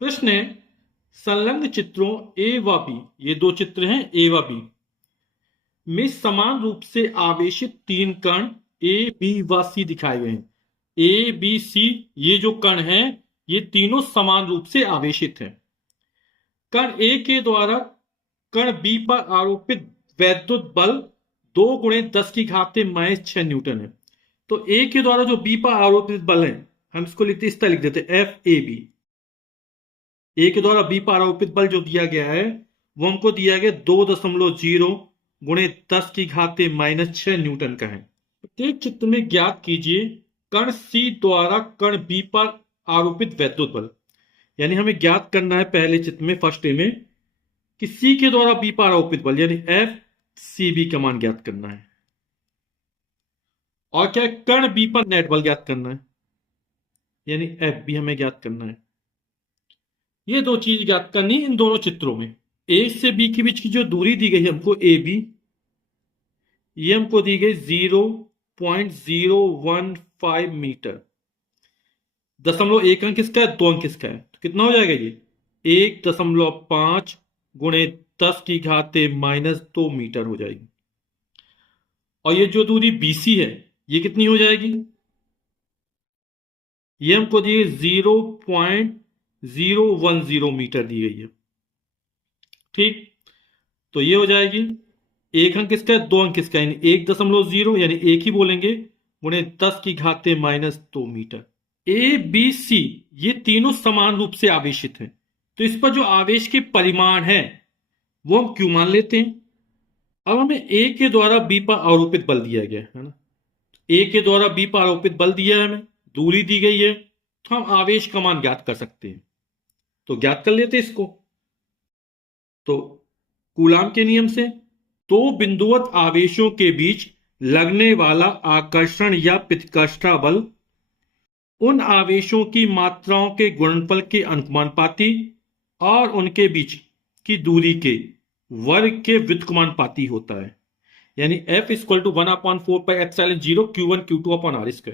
प्रश्न है, संलग्न चित्रों ए व बी, ये दो चित्र हैं ए व बी में समान रूप से आवेशित तीन कण ए बी व सी दिखाए गए हैं। ए बी सी ये जो कण हैं ये तीनों समान रूप से आवेशित हैं। कण ए के द्वारा कण बी पर आरोपित वैद्युत बल 2 × 10⁻⁻⁶ न्यूटन है। तो ए के द्वारा जो बी पर आरोपित बल है, हम इसको लिखते इस तरह लिख देते एफ ए बी। ए के द्वारा बी पर आरोपित बल जो दिया गया है वो हमको दिया गया 2.0 × 10⁻⁻⁶ न्यूटन का है। प्रत्येक चित्र में ज्ञात कीजिए कण सी द्वारा कण बी पर आरोपित वैद्युत बल। यानी हमें ज्ञात करना है पहले चित्र में फर्स्ट ए में कि सी के द्वारा बी पर आरोपित बल यानी एफ सी बी का मान ज्ञात करना है। और क्या है, कण बी पर नेट बल ज्ञात करना है यानी एफ बी हमें ज्ञात करना है। ये दो चीज ज्ञात करनी है इन दोनों चित्रों में। ए से बी के बीच की जो दूरी दी गई हमको ए बी, ये हमको दी गई 0.015 मीटर। दशमलव एक अंक किसका है, 2 अंक किसका है, तो कितना हो जाएगा ये 1.5 गुणे 10⁻⁻² मीटर हो जाएगी। और ये जो दूरी बीसी है ये कितनी हो जाएगी, ये हमको दी गई 0.010 मीटर दी गई है। ठीक, तो ये हो जाएगी एक अंक किसका है, 2 अंक किसका है, यानी 1.0 यानी एक ही बोलेंगे गुणे 10⁻⁻² मीटर। ए बी सी ये तीनों समान रूप से आवेशित हैं, तो इस पर जो आवेश के परिमाण है वो हम क्यू मान लेते हैं। अब हमें ए के द्वारा बी पर आरोपित बल दिया गया है ना, ए के द्वारा बी पर आरोपित बल दिया है, हमें दूरी दी गई है, तो हम आवेश का मान ज्ञात कर सकते हैं। तो ज्ञात कर लेते हैं इसको। तो कूलाम के नियम से दो बिंदुवत आवेशों के बीच लगने वाला आकर्षण या प्रतिकर्षण बल उन आवेशों की मात्राओं के गुणनफल के अनुपाती और उनके बीच की दूरी के वर्ग के व्युत्क्रमानुपाती होता है। यानी F = 1/4πε0 Q1 Q2/r²।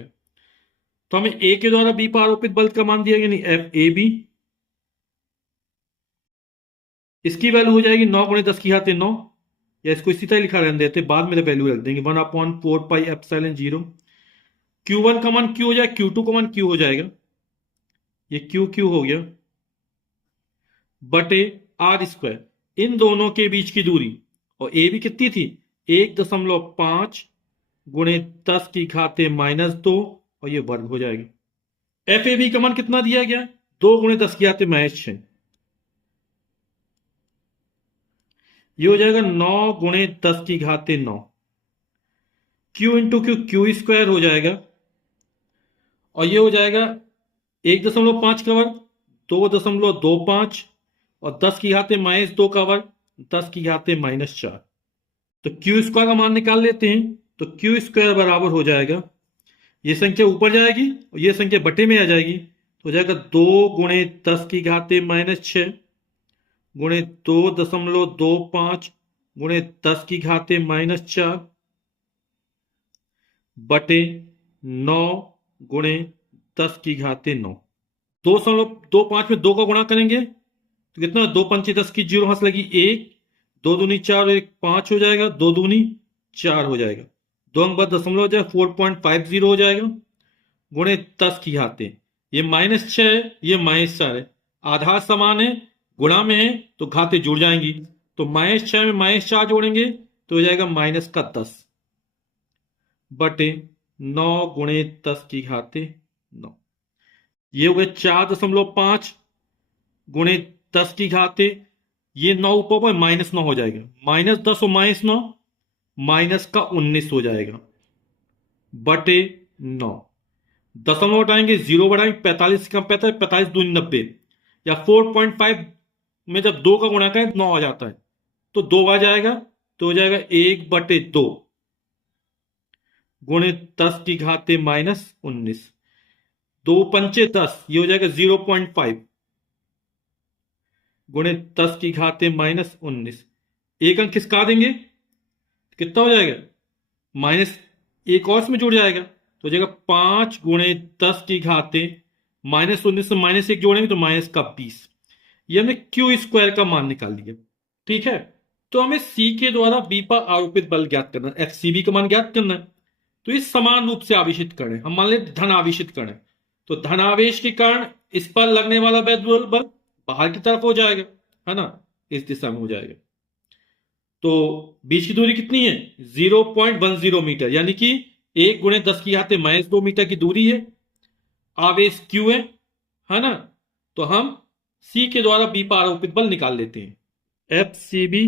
तो हमें A के द्वारा B पर आरोपित बल का मान दिया गया यानी F ए बी, इसकी वैल्यू हो जाएगी 9 × 10⁻⁹ या इसको इसी तरह लिखा रहने देते, बाद में वैल्यू रख देंगे 1/4πε0। Q1 का मान Q हो जाएगा, Q2 का मान Q हो जाएगा, ये Q हो गया बटे r²। इन दोनों के बीच की दूरी और ए भी कितनी थी 1.5 गुणे 10⁻⁻² और ये वर्ग हो जाएगा। एफ ए बी का मान कितना दिया गया 2 × 10⁻⁻⁶, ये हो जाएगा 9 × 10⁻⁹। Q इंटू क्यू Q² हो जाएगा और ये हो जाएगा 1.5 का वर्ग 2.25 और 10⁻² का वर्ग 10⁻⁻⁴। तो Q² का मान निकाल लेते हैं। तो Q² बराबर हो जाएगा, ये संख्या ऊपर जाएगी और ये संख्या बटे में आ जाएगी, तो हो जाएगा 2 × 10⁻⁻⁶ गुणे 2.25 गुणे 10⁻⁻⁴ बटे 9 गुणे 10⁻⁹। 2.25 में 2 का गुणा करेंगे तो कितना 2 पंचे 10 की 0 हंस लगी 1, 2 दूनी 4 1 5 हो जाएगा, 2 दूनी 4 हो जाएगा, 2 अंक बाद दशमलव हो जाएगा 4.50 हो जाएगा गुणे 10⁻⁻। ये -6 है, ये -4 है, आधार समान है, गुणा में है तो घातें जुड़ जाएंगी। तो -6 में -4 जोड़ेंगे तो हो जाएगा -10 बटे 9 गुणे 10⁻⁹। ये हो गया 4.5 गुणे 10⁻⁹, ये 9 ऊपर -9 हो जाएगा, -10 और -9 -19 हो जाएगा बटे 9। दशमलव हटाएंगे 0 बढ़ाएंगे 45 कम 45 45 दूनी 90 या 4.5 में जब 2 का गुणा करें 9 आ जाता है तो 2 आ जाएगा, तो हो जाएगा 1/2 गुणे 10⁻⁻⁹। 2 पंचे 10, ये हो जाएगा 0.5 गुणे 10⁻⁻⁹। एक अंक खिसका देंगे कितना हो जाएगा माइनस, एक और में जुड़ जाएगा तो हो जाएगा 5 गुणे 10⁻⁻⁷ -19 से -1 जोड़ेंगे तो -20 ये हमने क्यू स्क्वायर का मान निकाल लिया। ठीक है, तो हमें सी के द्वारा बी पर आरोपित बल ज्ञात करना है, एफ सी बी का मान ज्ञात करना है। तो ये समान रूप से आवेशित कण है, हम मान लें धन आवेशित कण है, तो धन आवेश के कारण इस पर लगने वाला वैद्युत बल बाहर की तरफ हो जाएगा, है ना, इस दिशा में हो जाएगा। तो बीच की दूरी कितनी है, 0.10 मीटर, यानी कि 1 गुणे 10 की घात -2 मीटर की दूरी है। आवेश क्यू है ना, तो हम सी के द्वारा बी पर आरोपित बल निकाल लेते हैं। एफ सी बी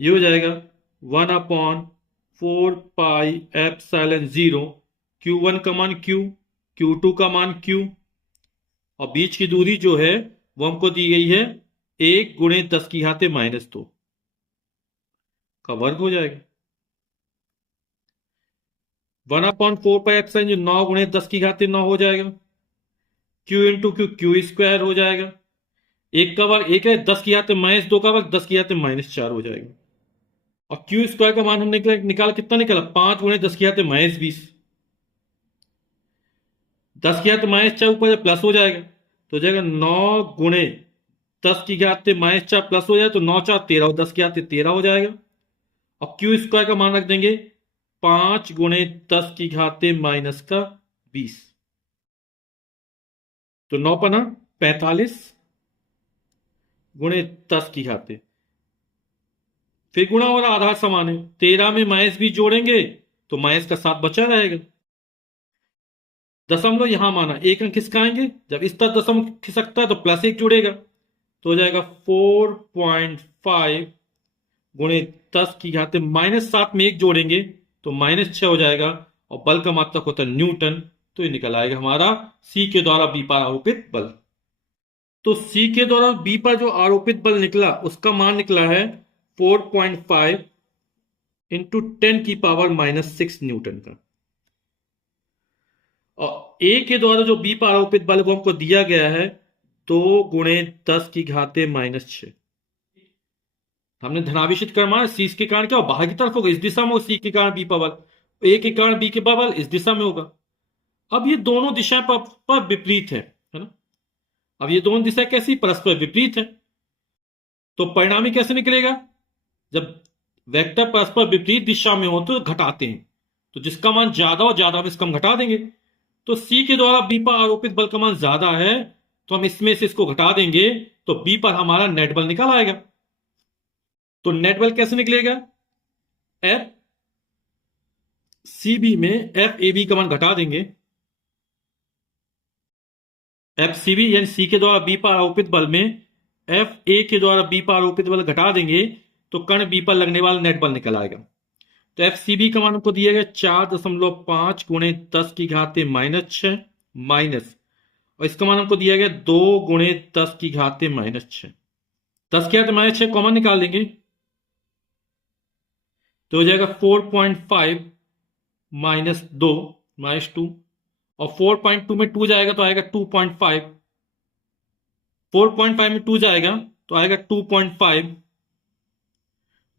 ये हो जाएगा 1/4πε0, Q1 का मान Q, Q2 का मान Q, और बीच की दूरी जो है वो हमको दी गई है 1 गुणे 10 की घात -2 का वर्ग हो जाएगा। 1/4πε जो 9 गुणे 10 की घात 9 हो जाएगा, Q into Q, Q square हो जाएगा, एक का वर्ग एक है, 10 की घात -2 का वर्ग 10 की घात -4 हो जाएगा। और क्यू स्क्वायर का मान हमने निकाला, कितना निकाला, 5 गुणे 10 की घात -20, 10 की घात -4 ऊपर प्लस हो जाएगा, तो हो जाएगा 9 गुणे 10 की घात -4 प्लस हो जाए तो 9 4 13, 10 की घात 13 हो जाएगा। और क्यू स्क्वायर का मान रख देंगे 5 गुणे 10 की घात -20, तो 9 पना 45 गुणे 10 की घात, फिर गुणा और आधार समान है, 13 में -20 जोड़ेंगे तो माइनस का 7 बचा रहेगा। दशमलव यहां माना, एक अंक खिसकाएंगे, जब इस तरह दशमलव खिसकता है तो +1 जुड़ेगा, तो हो जाएगा 4.5 गुणे 10 की घात -7 में 1 जोड़ेंगे तो -6 हो जाएगा, और बल का मात्रक होता है न्यूटन, तो ये निकल आएगा हमारा सी के द्वारा बी पर आरोपित बल। तो सी के द्वारा बी पर जो आरोपित बल निकला उसका मान निकला है 4.5 इंटू 10⁻⁻6 न्यूटन का। और ए के द्वारा जो बी पर आरोपित बल को हमको दिया गया है 2 गुणे 10 की घात -6। हमने धनावेशित कर माना, सी के कारण क्या हो, बाहर की तरफ होगा, इस दिशा में होगा, सी के कारण बी पर बल, ए के कारण बी के बल इस दिशा में होगा। अब ये दोनों दिशा पर विपरीत है ना, अब ये दोनों दिशा कैसी, परस्पर विपरीत है, तो परिणामी कैसे निकलेगा, जब वेक्टर परस्पर विपरीत दिशा में हो तो घटाते हैं, तो जिसका मान ज्यादा हो ज्यादा हम इसका घटा देंगे। तो सी के द्वारा बी पर आरोपित बल का मान ज्यादा है तो हम इसमें से इसको घटा देंगे, तो बी पर हमारा नेट बल निकल आएगा। तो नेट बल कैसे निकलेगा, एफ सी बी में एफ ए बी का मान घटा देंगे, एफ सी बी यानी सी के द्वारा बी पर आरोपित बल में एफ ए के द्वारा बी पर आरोपित बल घटा देंगे तो कण बी पर लगने वाला नेट बल निकल आएगा। तो एफ सी बी का मान हमको दिया गया 4.5 गुणे 10 की घात -6 माइनस, और इसका मान हमको दिया गया 2 गुणे 10 की घात -6, 10 की घात -6 कॉमन निकाल लेंगे तो हो जाएगा 4.5 -2 -2, और 4.2 में 2 जाएगा तो आएगा 2.5, 4.5 में 2 जाएगा तो आएगा 2.5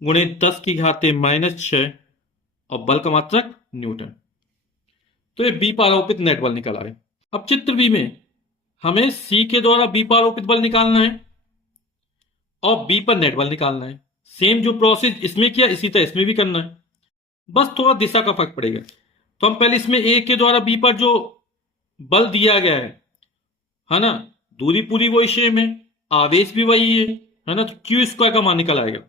गुणे 10 की घात -6, और बल का मात्रक न्यूटन। तो ये बी पर आरोपित नेट बल निकल आए। अब चित्र बी में हमें सी के द्वारा बी पर आरोपित बल निकालना है और बी पर नेट बल निकालना है। सेम जो प्रोसेस इसमें किया इसी तरह इसमें भी करना है, बस थोड़ा दिशा का फर्क पड़ेगा। तो हम पहले इसमें ए के द्वारा बी पर जो बल दिया गया है ना, दूरी पूरी वही सेम है, आवेश भी वही है ना, तो क्यू स्क्वायर का मान निकल आएगा।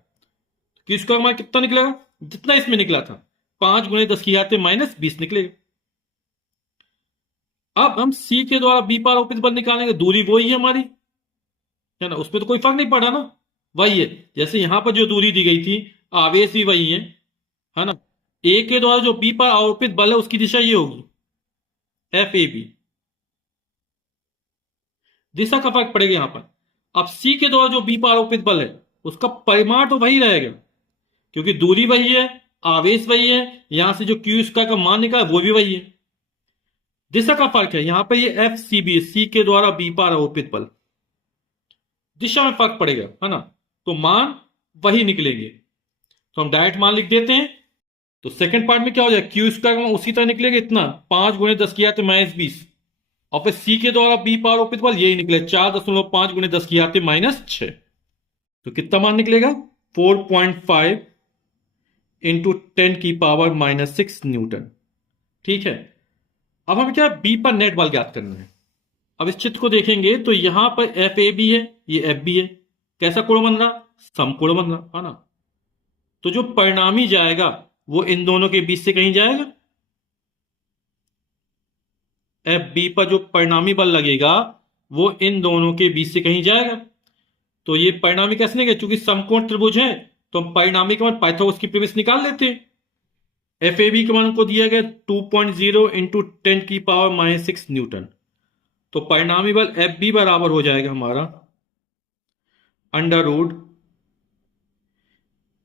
क्यू स्क्वायर का मान कितना निकलेगा, जितना इसमें निकला था 5 गुणे 10 की घात -20 निकलेगा। अब हम सी के द्वारा बी पर आरोपित बल निकालेंगे, दूरी वही है हमारी, है ना, उसमें तो कोई फर्क नहीं पड़ा ना, वही है। जैसे यहां पर जो दूरी दी गई थी आवेश भी वही है ना, ए के द्वारा जो बी पर आरोपित बल है उसकी दिशा ये होगी एफ ए बी, दिशा का फर्क पड़ेगा यहां पर। अब सी के द्वारा जो बी पर आरोपित बल है उसका परिमाण तो वही रहेगा, क्योंकि दूरी वही है, आवेश वही है, यहां से जो क्यू स्क्वायर का मान निकला वो भी वही है। दिशा का फर्क है, यहां पर ये एफ सी बी, सी के द्वारा बी पर आरोपित बल, दिशा में फर्क पड़ेगा, है ना, तो मान वही निकलेंगे। तो हम डायरेक्ट मान लिख देते हैं। तो सेकंड पार्ट में क्या हो जाएगा, क्यू स्क्वायर का मान उसी तरह निकलेगा, इतना 5 गुणे 10 की घात -20, और फिर सी के द्वारा बी पर आरोपित बल यही निकले 4.5 गुणे 10 की घात -6। तो कितना मान निकलेगा 4.5 इंटू 10⁻⁻6 न्यूटन। ठीक है, अब हमें क्या बी पर नेट बल ज्ञात करना है। अब इस चित्र को देखेंगे तो यहां पर एफ ए बी है, ये एफ बी है। कैसा कोण बन रहा, समकोण बन रहा है ना। तो जो परिणामी जाएगा वो इन दोनों के बीच से कहीं जाएगा। एफ बी पर जो परिणामी बल लगेगा वो इन दोनों के बीच से कहीं जाएगा। तो ये परिणामी कैसे निकले, चूंकि समकोण त्रिभुज है तो हम परिणामी के मान पाइथागोरस की प्रीमिस निकाल लेते हैं। एफ ए बी के मान को दिया गया 2.0 इंटू 10⁻⁻6 न्यूटन। तो परिणामी बल एफ बी बराबर हो जाएगा हमारा under root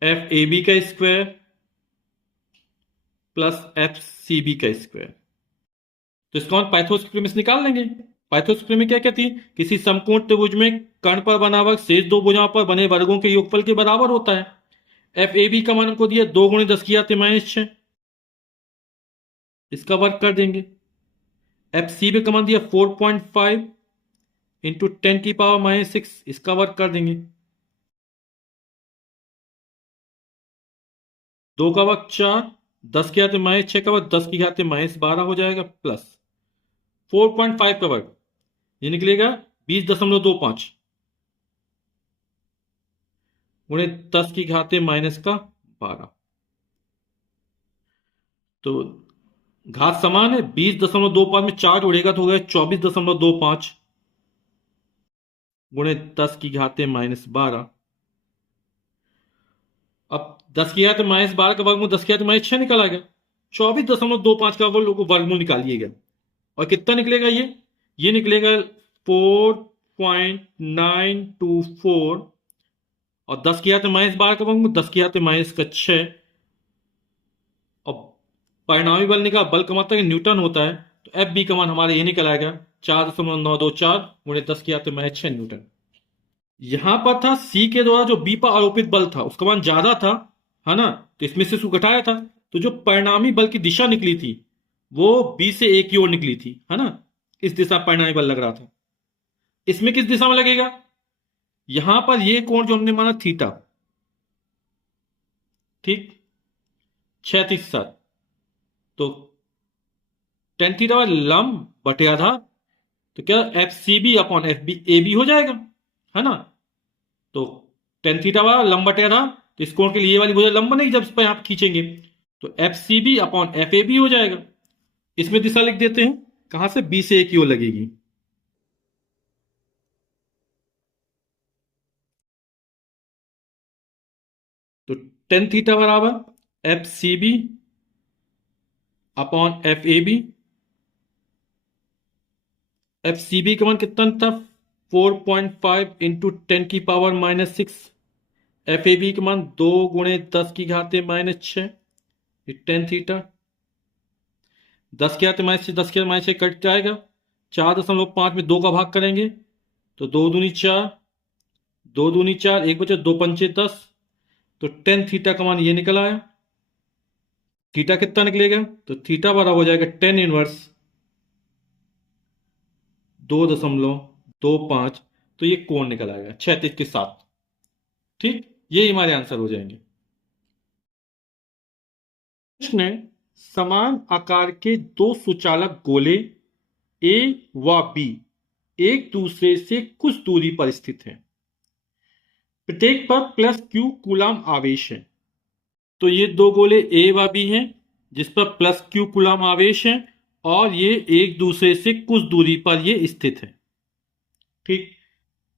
F A B का square plus F C B का स्क्वायर। तो इसका हम पाइथागोरस की प्रीमिस निकाल लेंगे। पाइथागोरस की प्रीमिस क्या कहती है, किसी समकोण त्रिभुज में कर्ण पर बना वर्ग शेष दो भुजाओं पर बने वर्गों के योगफल के बराबर होता है। एफ ए बी का मान हमको दिया 2 गुणे 10 की घात -6, इसका वर्ग कर देंगे। एफ सी बी का मान दिया 4.5 इंटू 10⁻⁻6, इसका वर्ग कर देंगे। 2 का वर्ग 4, 10 की घात -6 का वर्ग 10 की घात -12 हो जाएगा, प्लस 4.5 का वर्ग ये निकलेगा 20.25 गुणे 10 की घात -12। तो घात समान है, 20.25 में 4 जोड़ेगा तो हो गया 24.25 गुणे 10 की घात -12। अब 10 की घात -12 का वर्गमूल 10 की घात -6 निकल आ गया। 24.25 का वर्गमूल निकालिएगा और कितना निकलेगा ये निकलेगा 4.924 और 10 की घात -12 का वर्गमूल 10 की घात -6। और परिणामी बल निकाल, बल का मतलब न्यूटन होता है, तो एफ बी का मान हमारा ये निकल आएगा 4.924 गुणे 10 की घात -6 न्यूटन। यहां पर था सी के द्वारा जो बी पर आरोपित बल था उसका मान ज्यादा था, है ना, तो इसमें से इसको घटाया था। तो जो परिणामी बल की दिशा निकली थी वो बी से ए की ओर निकली थी, है ना, इस दिशा परिणामी बल लग रहा था। इसमें किस दिशा में लगेगा, यहां पर ये कोण जो हमने माना थीटा, ठीक, 6 तो टेन थीटा लंब बटे आधा, तो क्या F C B upon F B A B हो जाएगा, है ना। तो टेन थीटा वाला लंब बटे आधा, तो इस कोण के लिए ये वाली भुजा लंब बनेगी जब इस पर आप खींचेंगे, तो F C B upon F A B हो जाएगा। इसमें दिशा लिख देते हैं, कहां से, बी से ए की ओर लगेगी। तो टेन थीटा बराबर F C B upon F A B. F C B का मान कितना था 4.5 इंटू 10⁻⁻6। एफ ए बी का मान 2 गुणे 10 की घात -6, टेन थीटा। 10 की घात -6 10 की घात -6 कट जाएगा, 4.5 में 2 का भाग करेंगे तो 2 दूनी 4, 2 दूनी 4, एक बचे 2 पंचे 10। तो टेन थीटा का मान ये निकल आया। थीटा कितना निकलेगा, तो थीटा बराबर हो जाएगा 10 इनवर्स 2.25। तो ये कोण निकल आएगा 36 के साथ। ठीक, ये हमारे आंसर हो जाएंगे। प्रश्न, समान आकार के दो सुचालक गोले ए व बी एक दूसरे से कुछ दूरी पर स्थित हैं। प्रत्येक पर प्लस क्यू कूलाम आवेश है। तो ये दो गोले ए व बी हैं जिस पर प्लस क्यू कूलाम आवेश है और ये एक दूसरे से कुछ दूरी पर ये स्थित है, ठीक,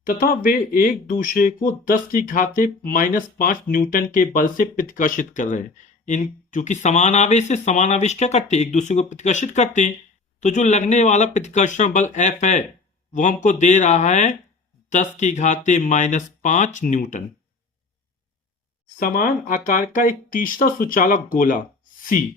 तथा वे एक दूसरे को 10 की घात -5 न्यूटन के बल से प्रतिकर्षित कर रहे हैं। इन क्योंकि समान आवेश है, समान आवेश क्या करते हैं, एक दूसरे को प्रतिकर्षित करते हैं। तो जो लगने वाला प्रतिकर्षण बल F है वो हमको दे रहा है 10 की घात -5 न्यूटन। समान आकार का एक तीसरा सुचालक गोला C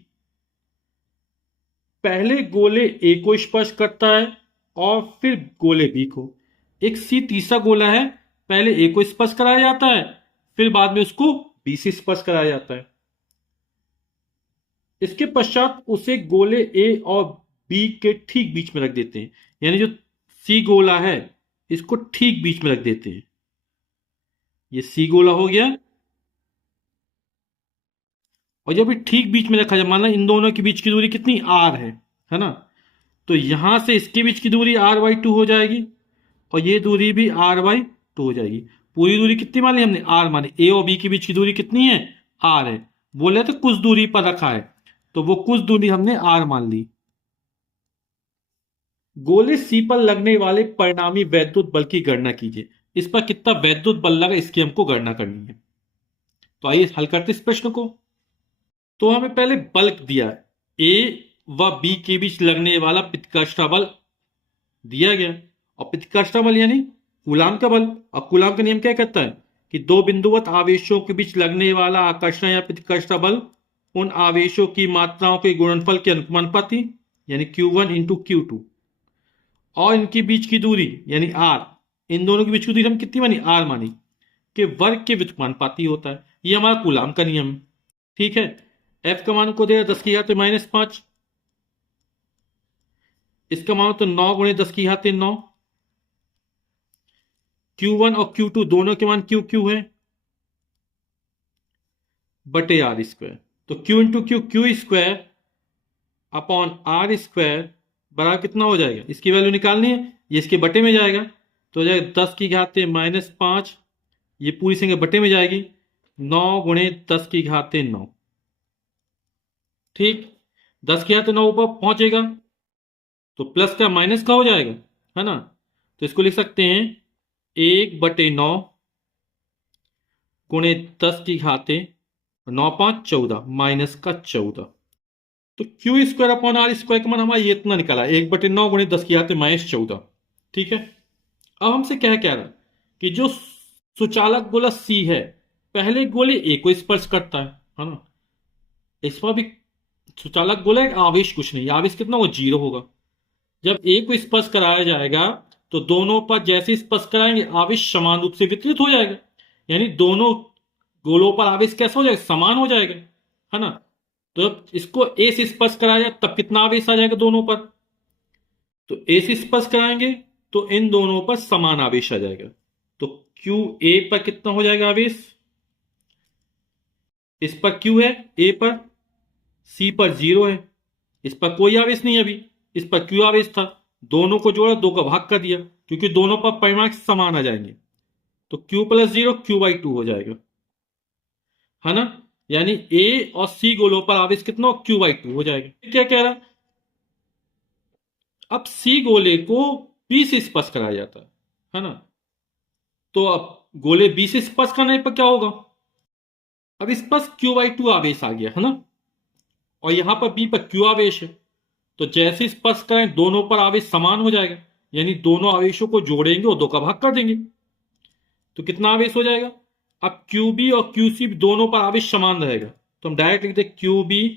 पहले गोले A को स्पर्श करता है और फिर गोले B को। एक C तीसरा गोला है, पहले A को स्पर्श कराया जाता है फिर बाद में उसको B से स्पर्श कराया जाता है। इसके पश्चात उसे गोले A और बी के ठीक बीच में रख देते हैं, यानी जो सी गोला है इसको ठीक बीच में रख देते हैं। ये सी गोला हो गया, और जब ये ठीक बीच में रखा जाए, मान लो इन दोनों के बीच की दूरी कितनी आर है ना, तो यहां से इसके बीच की दूरी r/2 हो जाएगी, और ये दूरी भी r/2 हो जाएगी। पूरी दूरी कितनी मानी हमने, r मानी। ए और बी के बीच की दूरी कितनी है, r है। बोले तो कुछ दूरी पर रखा है, तो वो कुछ दूरी हमने r मान ली। गोले सी पर लगने वाले परिणामी वैद्युत बल की गणना कीजिए। इस पर कितना वैद्युत बल लगा इसकी हमको गणना करनी है। तो आइए हल करते इस प्रश्न को। तो हमें पहले बल दिया है, ए व बी के बीच लगने वाला प्रतिकर्षण बल दिया गया, और प्रतिकर्षण बल यानी कूलाम का बल। और कूलाम का नियम क्या कहता है कि दो बिंदुवत आवेशों के बीच लगने वाला आकर्षण या प्रतिकर्षण बल उन आवेशों की मात्राओं के गुणनफल के अनुपाती यानी Q1 इंटू Q2, और इनके बीच की दूरी यानी r, इन दोनों के बीच की दूरी हम कितनी मानी, r मानी, के वर्ग के व्युत्क्रमानुपाती होता है। ये हमारा कूलाम का नियम है। ठीक है, F का मान को दे 10⁻⁻5, इसका मान तो 9 × 10⁻9। Q1 और Q2 दोनों के मान Q है बटे r²। तो Q into Q² upon r² बराबर कितना हो जाएगा, इसकी वैल्यू निकालनी है, ये इसके बटे में जाएगा, तो हो जाएगा 10⁻⁻5, ये पूरी संख्या बटे में जाएगी, 9 × 10⁻9। ठीक, 10⁻9 ऊपर पहुंचेगा तो प्लस का माइनस का हो जाएगा, है ना। तो इसको लिख सकते हैं 1/9 गुणे 10⁻9 5 14 माइनस का 14। तो Q² अपॉन r² का मान हमारा ये इतना निकला, 1/9 गुणे 10⁻14। ठीक है, अब हमसे क्या रहा कि जो सुचालक गोला C है पहले गोले A को स्पर्श करता है ना। इस पर भी सुचालक गोला एक आवेश कुछ नहीं, आवेश कितना वो 0 होगा। जब A को स्पर्श कराया जाएगा तो दोनों पर जैसे स्पर्श कराएंगे आवेश समान रूप से वितरित हो जाएगा, यानी दोनों गोलों पर आवेश कैसा हो जाएगा, समान हो जाएगा, है ना। तो जब इसको A से स्पर्श कराया जाए तब कितना आवेश आ जाएगा दोनों पर, तो A से स्पर्श कराएंगे तो इन दोनों पर समान आवेश आ जाएगा। तो QA पर कितना हो जाएगा आवेश, इस पर Q है, A पर, C पर 0 है, इस पर कोई आवेश नहीं है अभी, इस पर Q आवेश था, दोनों को जोड़ा, 2 का भाग कर दिया, क्योंकि दोनों पर परिमाण समान आ जाएंगे, तो Q + 0 Q/2 हो जाएगा, है ना। यानी A और C गोलों पर आवेश कितना हो, Q/2 हो जाएगा। क्या कह रहा, अब C गोले को B से स्पर्श कराया जाता है ना, तो अब गोले B से स्पर्श करने पर क्या होगा, अब इस पर Q/2 आवेश आ गया, है ना, और यहां पर B पर Q आवेश है, तो जैसे स्पर्श करें दोनों पर आवेश समान हो जाएगा, यानी दोनों आवेशों को जोड़ेंगे और 2 का भाग कर देंगे, तो कितना आवेश हो जाएगा। अब QB और QC दोनों पर आवेश समान रहेगा, तो हम डायरेक्ट लिखते हैं QB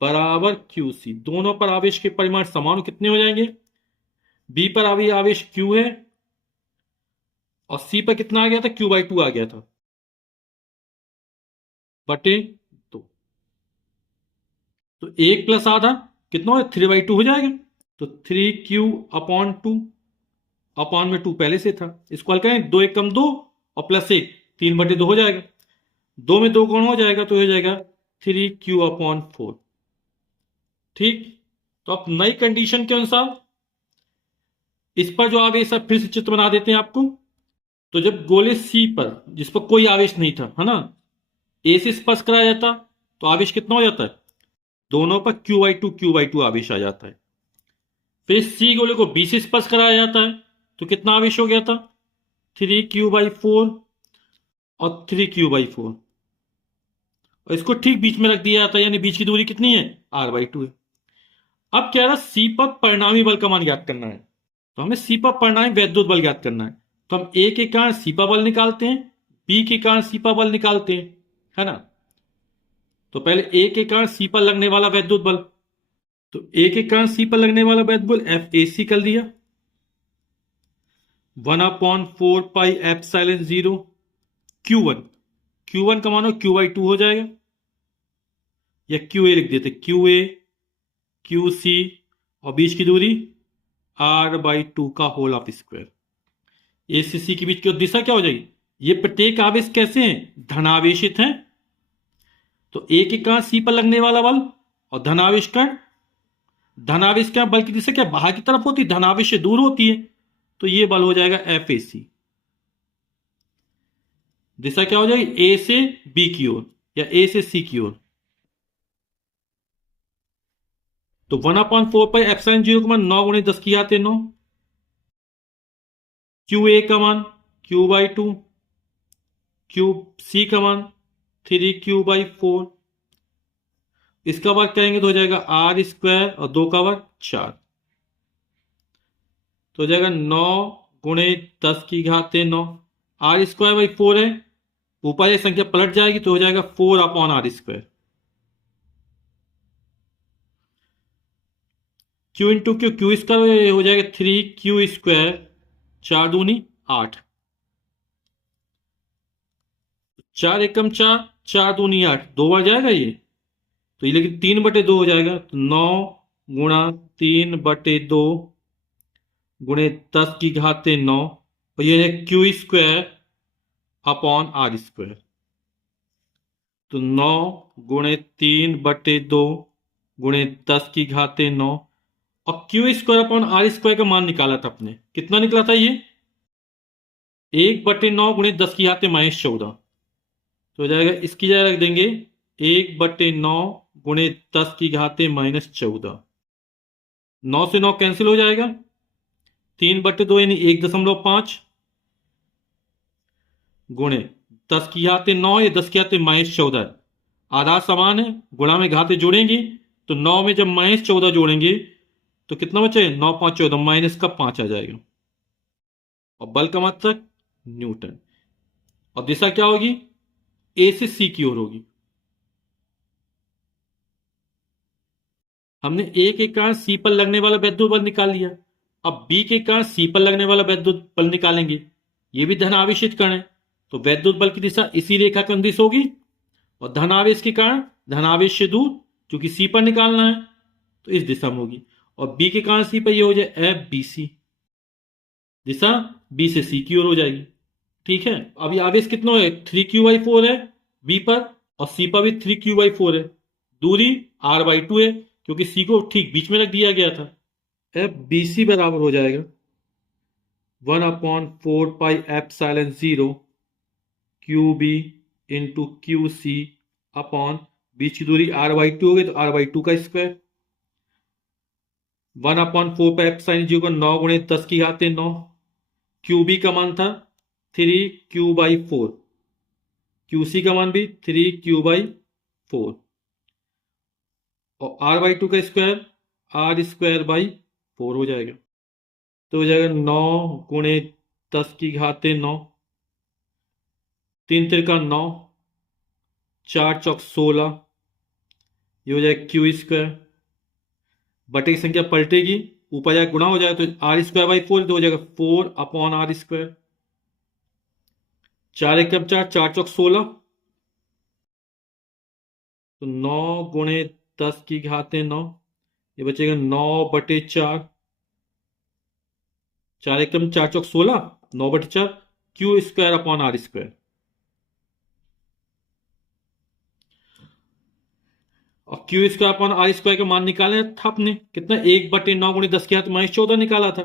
बराबर QC, दोनों पर आवेश के परिमाण समान कितने हो जाएंगे, B पर अभी आवेश Q है और C पर कितना आ गया था, Q/2 आ गया था बटे 2, तो 1 + आधा कितना हो, 3/2 हो जाएगा। तो 3Q/2 अपॉन में 2 पहले से था, इसको हल करें, 2 × 2 और +1 3/2 हो जाएगा, 2 में 2 गुण हो जाएगा तो हो जाएगा 3Q/4। ठीक, तो अब नई कंडीशन के अनुसार इस पर जो आवेश है फिर से चित्र बना देते हैं आपको। तो जब गोले C पर जिस पर कोई आवेश नहीं था, है ना, A से स्पर्श कराया जाता तो आवेश कितना हो जाता है, दोनों पर Q/2 आवेश आ जाता है। फिर C गोले को B से स्पर्श कराया जाता है तो कितना आवेश हो गया था, 3Q/4 और 3Q/4, और इसको ठीक बीच में रख दिया जाता है, यानी बीच की दूरी कितनी है, r/2 है। अब क्या रहा, C पर परिणामी बल का मान ज्ञात करना है, तो हमें C पर परिणामी वैद्युत बल ज्ञात करना है। तो हम A के कारण C पर बल निकालते हैं, B के कारण C पर बल निकालते हैं, है ना। तो पहले A के कारण C पर लगने वाला वैद्युत बल, तो A के कारण C पर लगने वाला वैद्युत बल FAC कर दिया, 1/4πε0 Q1 का मानो Q/2 हो जाएगा, या QA लिख देते, QA क्यू सी और बीच की दूरी r/2 का होल ऑफ स्क्वायर। ए से सी के बीच की दिशा क्या हो जाएगी? ये प्रत्येक आवेश कैसे हैं? धनावेशित हैं। तो एक एक कण सी पर लगने वाला बल और धनावेश बल की दिशा क्या बाहर की तरफ होती है, धनावेश से दूर होती है। तो ये बल हो जाएगा एफ ए सी। दिशा क्या हो जाएगी? ए से बी की ओर या ए से सी की ओर। तो 1/4 पाई एप्सिलॉन 0 का मान 9 × 10⁹ क्यू ए का मान Q/2, क्यू सी का मान 3Q/4। इसका वर्ग करेंगे तो हो जाएगा r² और 2 का वर्ग 4। तो हो जाएगा 9 × 10⁹ r²/4 है। ऊपर ये संख्या पलट जाएगी तो हो जाएगा 4/r²। Q into Q square हो जाएगा 3Q²। 4 दूनी 8, 4 एकम 4, 4 दूनी 8, 2 बार जाएगा ये। तो ये लेकिन 3/2 हो जाएगा। तो 9 × 3/2 × 10⁹ और ये है Q²/r²। तो 9 × 3/2 × 10⁹ और Q²/r² का मान निकाला था अपने। कितना निकला था ये? 1/9 × 10⁻14। तो हो जाएगा, इसकी जगह रख देंगे 1/9 × 10⁻14। 9 से 9 कैंसिल हो जाएगा। 3/2 यानी 1.5 गुणे 10⁻9 या 10⁻14। आधार समान है, गुणा में घाते जोड़ेंगे तो 9 में जब -14 जोड़ेंगे तो कितना बचेगा? 9 × 5 = 14, माइनस का 5 आ जाएगा। और बल का मात्रक न्यूटन। और दिशा क्या होगी? ए से सी की ओर होगी। हमने ए के कारण सी पर लगने वाला वैद्युत बल निकाल लिया। अब बी के कारण सी पर लगने वाला वैद्युत बल निकालेंगे। ये भी धनावेशित कण है, तो वैद्युत बल की दिशा इसी रेखा के अनुदिश होगी। और धनावेश के कारण धनावेश से दूर, क्योंकि सी पर निकालना है तो इस दिशा में होगी। और बी के कारण सी पर ये हो जाए FBC। दिशा बी से सी की ओर हो जाएगी। ठीक है। अभी आवेश कितना है? 3Q/4 है बी पर और सी पर भी 3Q/4 है। दूरी r/2 है, क्योंकि सी को ठीक बीच में रख दिया गया था। FBC बराबर हो जाएगा 1/4 pi epsilon 0 QB into QC upon बीच की दूरी r/2 हो गई तो r/2 का स्क्वायर। 1/4 पाई एप्सिलॉन 0 का 9 × 10⁹ QB का मान था 3Q/4, QC का मान भी 3Q/4 और r/2 का स्क्वायर r²/4 हो जाएगा। तो हो जाएगा 9 × 10⁻9, 3 × 9, 4 × 16। ये हो जाएगा Q²। बटे की संख्या पलटेगी, ऊपर जाकर गुणा हो जाएगा तो r²/4 तो हो जाएगा 4/r²। 4 एकम 4, 4 × 16, तो 9 × 10⁻9, ये बचेगा 9/4। 4 एकम 4 × 16, 9/4 Q²/r²। और Q²/r² का मान निकाले था अपने। कितना? 1/9 × 10⁻14 निकाला था।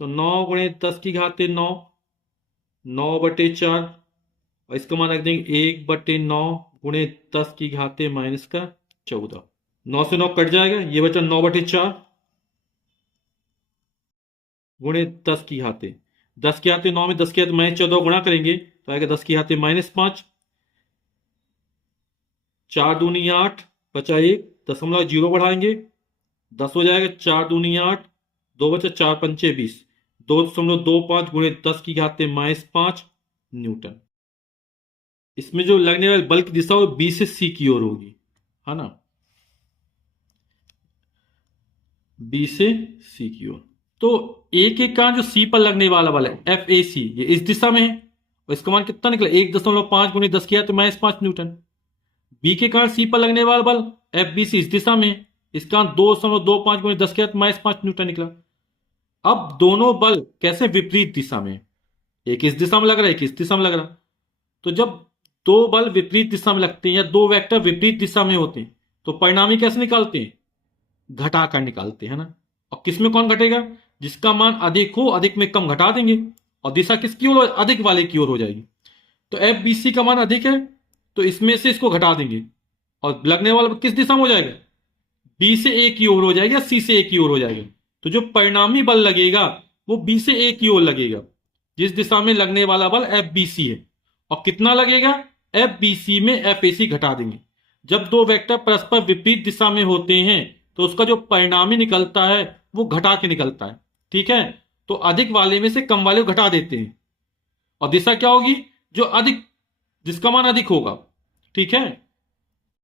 तो 9 × 10⁻9, 9/4 और इसका मान रख देंगे 1/9 × 10⁻14। 9 से 9 कट जाएगा, ये बचा 9/4 × 10⁻। 10⁻9 में 10⁻14 गुणा करेंगे तो आएगा 10⁻5। 4 दूनी 8, बचा 1, 0.0 बढ़ाएंगे 10 हो जाएगा। 4 दूनी 8, 2 बचा, 4 पंचे 20, 2.25 × 10⁻5 न्यूटन। इसमें जो लगने वाले बल की दिशा वो बी से सी की ओर होगी, है ना? बी से सी की ओर। तो ए के कारण जो सी पर लगने वाला बल है FAC, ये इस दिशा में है और इसका मान कितना निकला? 1.5 × 10⁻5 न्यूटन। बी के कारण सी पर लगने वाला बल FBC इस दिशा में है, इसका 2.25 गुणे 10 के घात -5 न्यूटन निकला। अब दोनों बल कैसे विपरीत दिशा में, एक इस दिशा में लग रहा है, एक इस दिशा में लग रहा। तो जब दो बल विपरीत दिशा में लगते हैं या दो वेक्टर विपरीत दिशा में होते हैं तो परिणामी कैसे निकालते हैं, घटाकर निकालते हैं ना। और किसमें कौन घटेगा, जिसका मान अधिक हो अधिक में कम घटा देंगे और दिशा किसकी ओर, अधिक वाले की ओर हो जाएगी। तो एफ बी सी का मान अधिक है तो इसमें से इसको घटा देंगे और लगने वाला किस दिशा में हो जाएगा, बी से ए की ओर हो जाएगा, सी से ए की ओर हो जाएगा। तो जो परिणामी बल लगेगा वो बी से ए की ओर लगेगा, जिस दिशा में लगने वाला बल एफ बी सी है। और कितना लगेगा, एफ बी सी में एफ ए सी घटा देंगे। जब दो वेक्टर परस्पर विपरीत दिशा में होते हैं तो उसका जो परिणामी निकलता है वो घटा के निकलता है। ठीक है, तो अधिक वाले में से कम वाले को घटा देते हैं और दिशा क्या होगी, जो अधिक, जिसका मान अधिक होगा। ठीक है,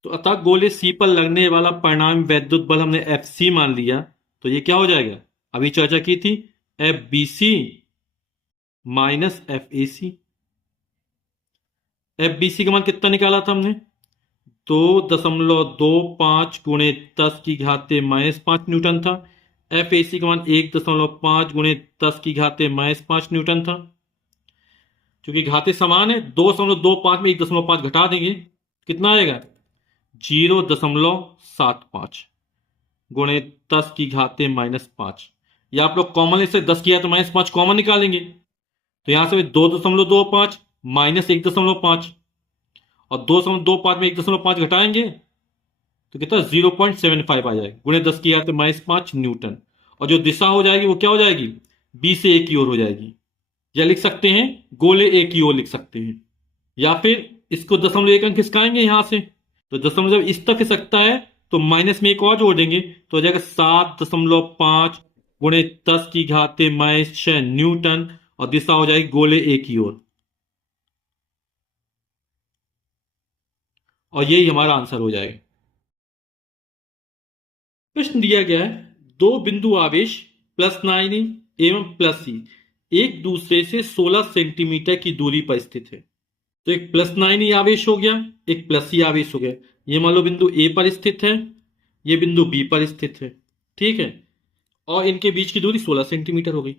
तो अतः गोले सी पर लगने वाला परिणामी वैद्युत बल हमने एफ सी मान लिया। तो ये क्या हो जाएगा, अभी चर्चा की थी, F B C minus F A C. F B C का मान कितना निकाला था हमने, 2.25 गुणे 10 की घाते -5 न्यूटन था। एफ ए सी का मान 1.5 गुणे 10 की घाते -5 न्यूटन था। क्योंकि घाते समान है, 2.25 में 1.5 घटा देंगे, कितना आएगा 0.75 गुणे 10 की घाते -5। या आप लोग कॉमन से 10 किया तो -5 कॉमन निकालेंगे, तो यहां से 2.25 माइनस 1.5 और 2.25 में 1.5 घटाएंगे तो कितना 0.75 आ जाएगा, गुणे 10 की घाते -5 न्यूटन। और जो दिशा हो जाएगी वो क्या हो जाएगी, बी से ए की ओर हो जाएगी। या लिख सकते हैं गोले ए की ओर लिख सकते हैं, या फिर इसको 0.1 खिसकाएंगे यहां से, तो 0 जब इस तक खिसकता है तो माइनस में एक और जोड़ देंगे तो हो जाएगा 7.5 गुणे 10 की घाते -6 न्यूटन और दिशा हो जाएगी गोले ए की ओर। और यही हमारा आंसर हो जाएगा। प्रश्न दिया गया है, दो बिंदु आवेश +9 एवं +C एक दूसरे से 16 सेंटीमीटर की दूरी पर स्थित है। तो एक +9 आवेश हो गया, एक +C आवेश हो गया। ये मान लो बिंदु ए पर स्थित है, ये बिंदु बी पर स्थित है। ठीक है, और इनके बीच की दूरी 16 सेंटीमीटर हो गई।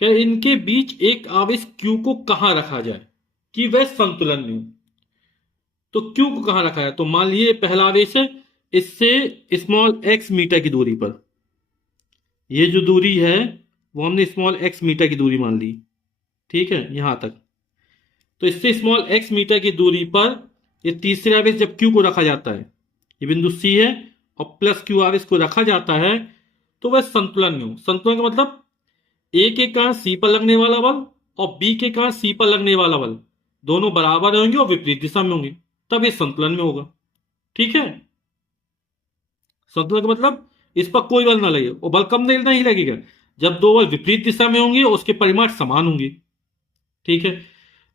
क्या इनके बीच एक आवेश Q को कहां रखा जाए कि वह संतुलन में हो। तो Q को कहां रखा है, तो मान लीजिए पहला आवेश है इससे स्मॉल x मीटर की दूरी पर, ये जो दूरी है वो हमने स्मॉल x मीटर की दूरी मान ली। ठीक है, यहां तक। तो इससे स्मॉल x मीटर की दूरी पर ये तीसरे आवेश जब Q को रखा जाता है, ये बिंदु C है और +Q आवेश को रखा जाता है तो वह संतुलन में हो। संतुलन का मतलब A के कारण C पर लगने वाला बल और B के कारण C पर लगने वाला बल दोनों बराबर होंगे और विपरीत दिशा में होंगे, तब ये संतुलन में होगा। ठीक है, संतुलन का मतलब इस पर कोई बल ना लगे और बल कम नहीं लगेगा जब दो बल विपरीत दिशा में होंगे और उसके परिमाण समान होंगे। ठीक है,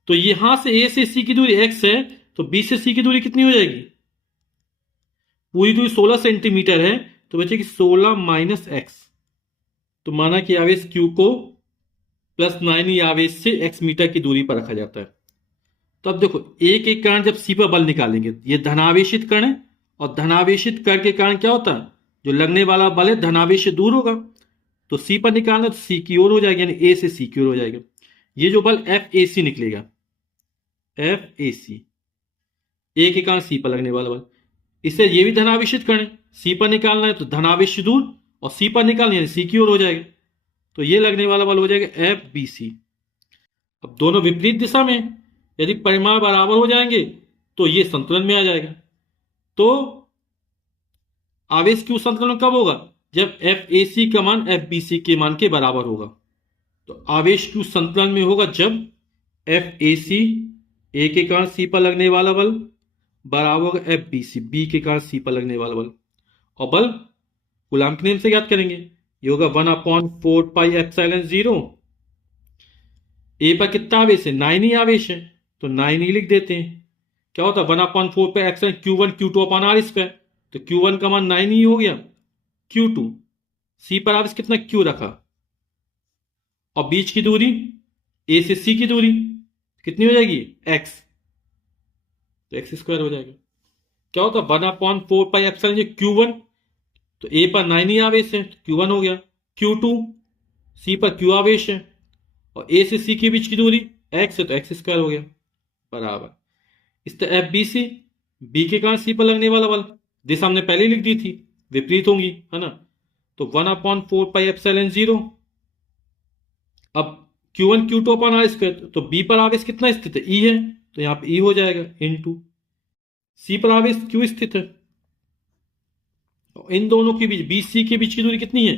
तो यहां से A से C की दूरी x है तो B से C की दूरी कितनी हो जाएगी, पूरी दूरी 16 सेंटीमीटर है तो बचेगी 16 माइनस x। तो माना कि आवेश Q को +9 आवेश से x मीटर की दूरी पर रखा जाता है। तो अब देखो A के कारण जब C पर बल निकालेंगे, ये धनावेशित कण है और धनावेशित कण के कारण क्या होता है, जो लगने वाला बल है धनावेश से दूर होगा, तो C पर निकालना तो C की ओर हो जाएगा, यानी A से C की ओर हो जाएगा। ये जो बल FAC निकलेगा, FAC A के कारण C पर लगने वाला बल, इससे ये भी धनावेशित कण है, C पर निकालना है तो धनावेश से दूर और C पर निकालना है C की ओर हो जाएगा, तो ये लगने वाला बल हो जाएगा FBC। अब दोनों विपरीत दिशा में, यदि परिमाण बराबर हो जाएंगे तो ये संतुलन में आ जाएगा। तो आवेश Q संतुलन कब होगा, जब FAC का मान FBC के मान के बराबर होगा। तो आवेश Q संतुलन में होगा जब FAC A के कारण C पर लगने वाला बल बराबर होगा FBC B के कारण C पर लगने वाला बल, और बल कूलॉम के नियम से ज्ञात करेंगे, ये होगा 1/4 पाई एप्सिलॉन 0। A पर कितना आवेश है, 9 ही आवेश है तो 9 ही लिख देते हैं। क्या होता है 1/4 पे एप्सिलॉन Q1 Q2/r², तो Q1 का मान 9 ही हो गया। Q2 C पर आवेश कितना Q रखा और बीच की दूरी A से C की दूरी कितनी हो जाएगी x, तो x² हो जाएगा। क्या होता है 1/4 पाई एप्सिलॉन Q1 तो ए पर 9 ही आवेश है तो Q1 हो गया। Q2 सी पर Q आवेश है और ए से सी के बीच की दूरी x है तो x स्क्वायर हो गया बराबर। इस तरह एफ बी सी, बी के कारण सी पर लगने वाला बल दिशा हमने पहले लिख दी थी, विपरीत होंगी, है ना। तो 1/4πε0। अब Q1 Q2 upon R square, तो बी पर आवेश कितना स्थित है, ई है, तो यहां पे ई हो जाएगा इनटू सी पर आवेश क्यू स्थित है। इन दोनों के बीच बी सी के बीच की दूरी कितनी है,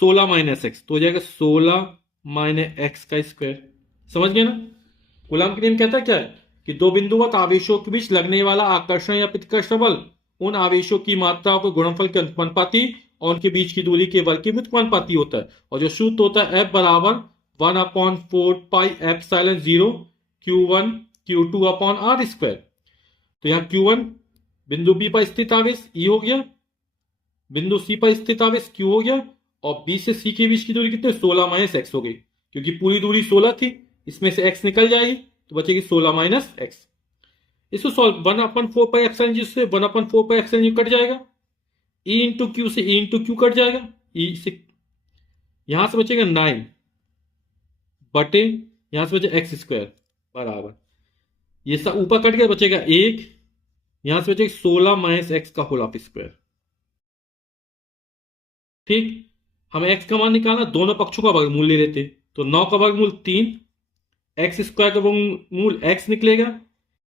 16 माइनस एक्स, तो हो जाएगा 16 माइनस एक्स का स्क्वायर। समझ गए ना। कूलम्ब का नियम कहता है क्या है कि दो बिंदुवत आवेशों के बीच लगने वाला आकर्षण या प्रतिकर्षण बल उन आवेशों की मात्रा को गुणनफल के अनुपाती और उनके बीच की दूरी के बल के व्युत्क्रमानुपाती होता है। और जो सूत्र होता है F बराबर 1/4πε0 Q1 Q2 upon R square. तो यहां Q1 बिंदु बी पर स्थित आवेश ई हो गया, बिंदु सी पर स्थित आवेश Q हो गया, और बी से सी के बीच की दूरी कितनी, 16 माइनस एक्स हो गई, क्योंकि पूरी दूरी 16 थी, इसमें से x निकल जाएगी तो बचेगी 16 माइनस एक्स। इसको सॉल्व 1/4πε जिससे 1/4πε कट जाएगा, e इंटू क्यू से e इंटू क्यू कट जाएगा, e से यहां से बचेगा 9 बटे यहां से बचेगा एक्स स्क्वायर बराबर, ये सब ऊपर कट गया बचेगा 1, यहां से बचेगा 16 माइनस एक्स का होल ऑफ स्क्वायर। ठीक, हमें x का मान निकालना, दोनों पक्षों का वर्गमूल ले लेते, तो 9 का वर्गमूल 3, एक्स स्क्वायर का वर्गमूल x निकलेगा,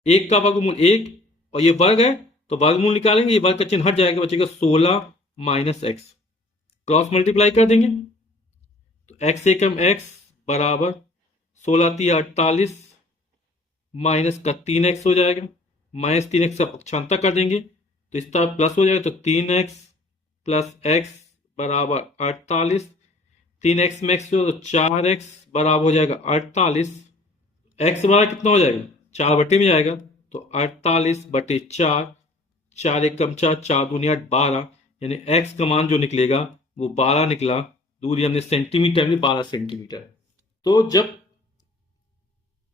1 का वर्गमूल 1, और ये वर्ग है तो वर्गमूल निकालेंगे, ये वर्ग का चिन्ह हट जाएगा, बचेगा 16 माइनस एक्स, क्रॉस मल्टीप्लाई कर देंगे तो x एकम x बराबर 16 × 48 माइनस का 3x हो जाएगा, माइनस 3x का पक्षांतर कर देंगे तो इस तरह प्लस हो जाएगा, तो 3x प्लस x बराबर 48, 3x में x तो 4x बराबर हो जाएगा 48, x बराबर कितना हो जाएगा, 4 बटे में जाएगा, तो 48 बटे 4, 4 एकम 4, 4 दूनी 8, 12, यानी x का मान जो निकलेगा वो 12 निकला। दूरी हमने सेंटीमीटर में 12 सेंटीमीटर। तो जब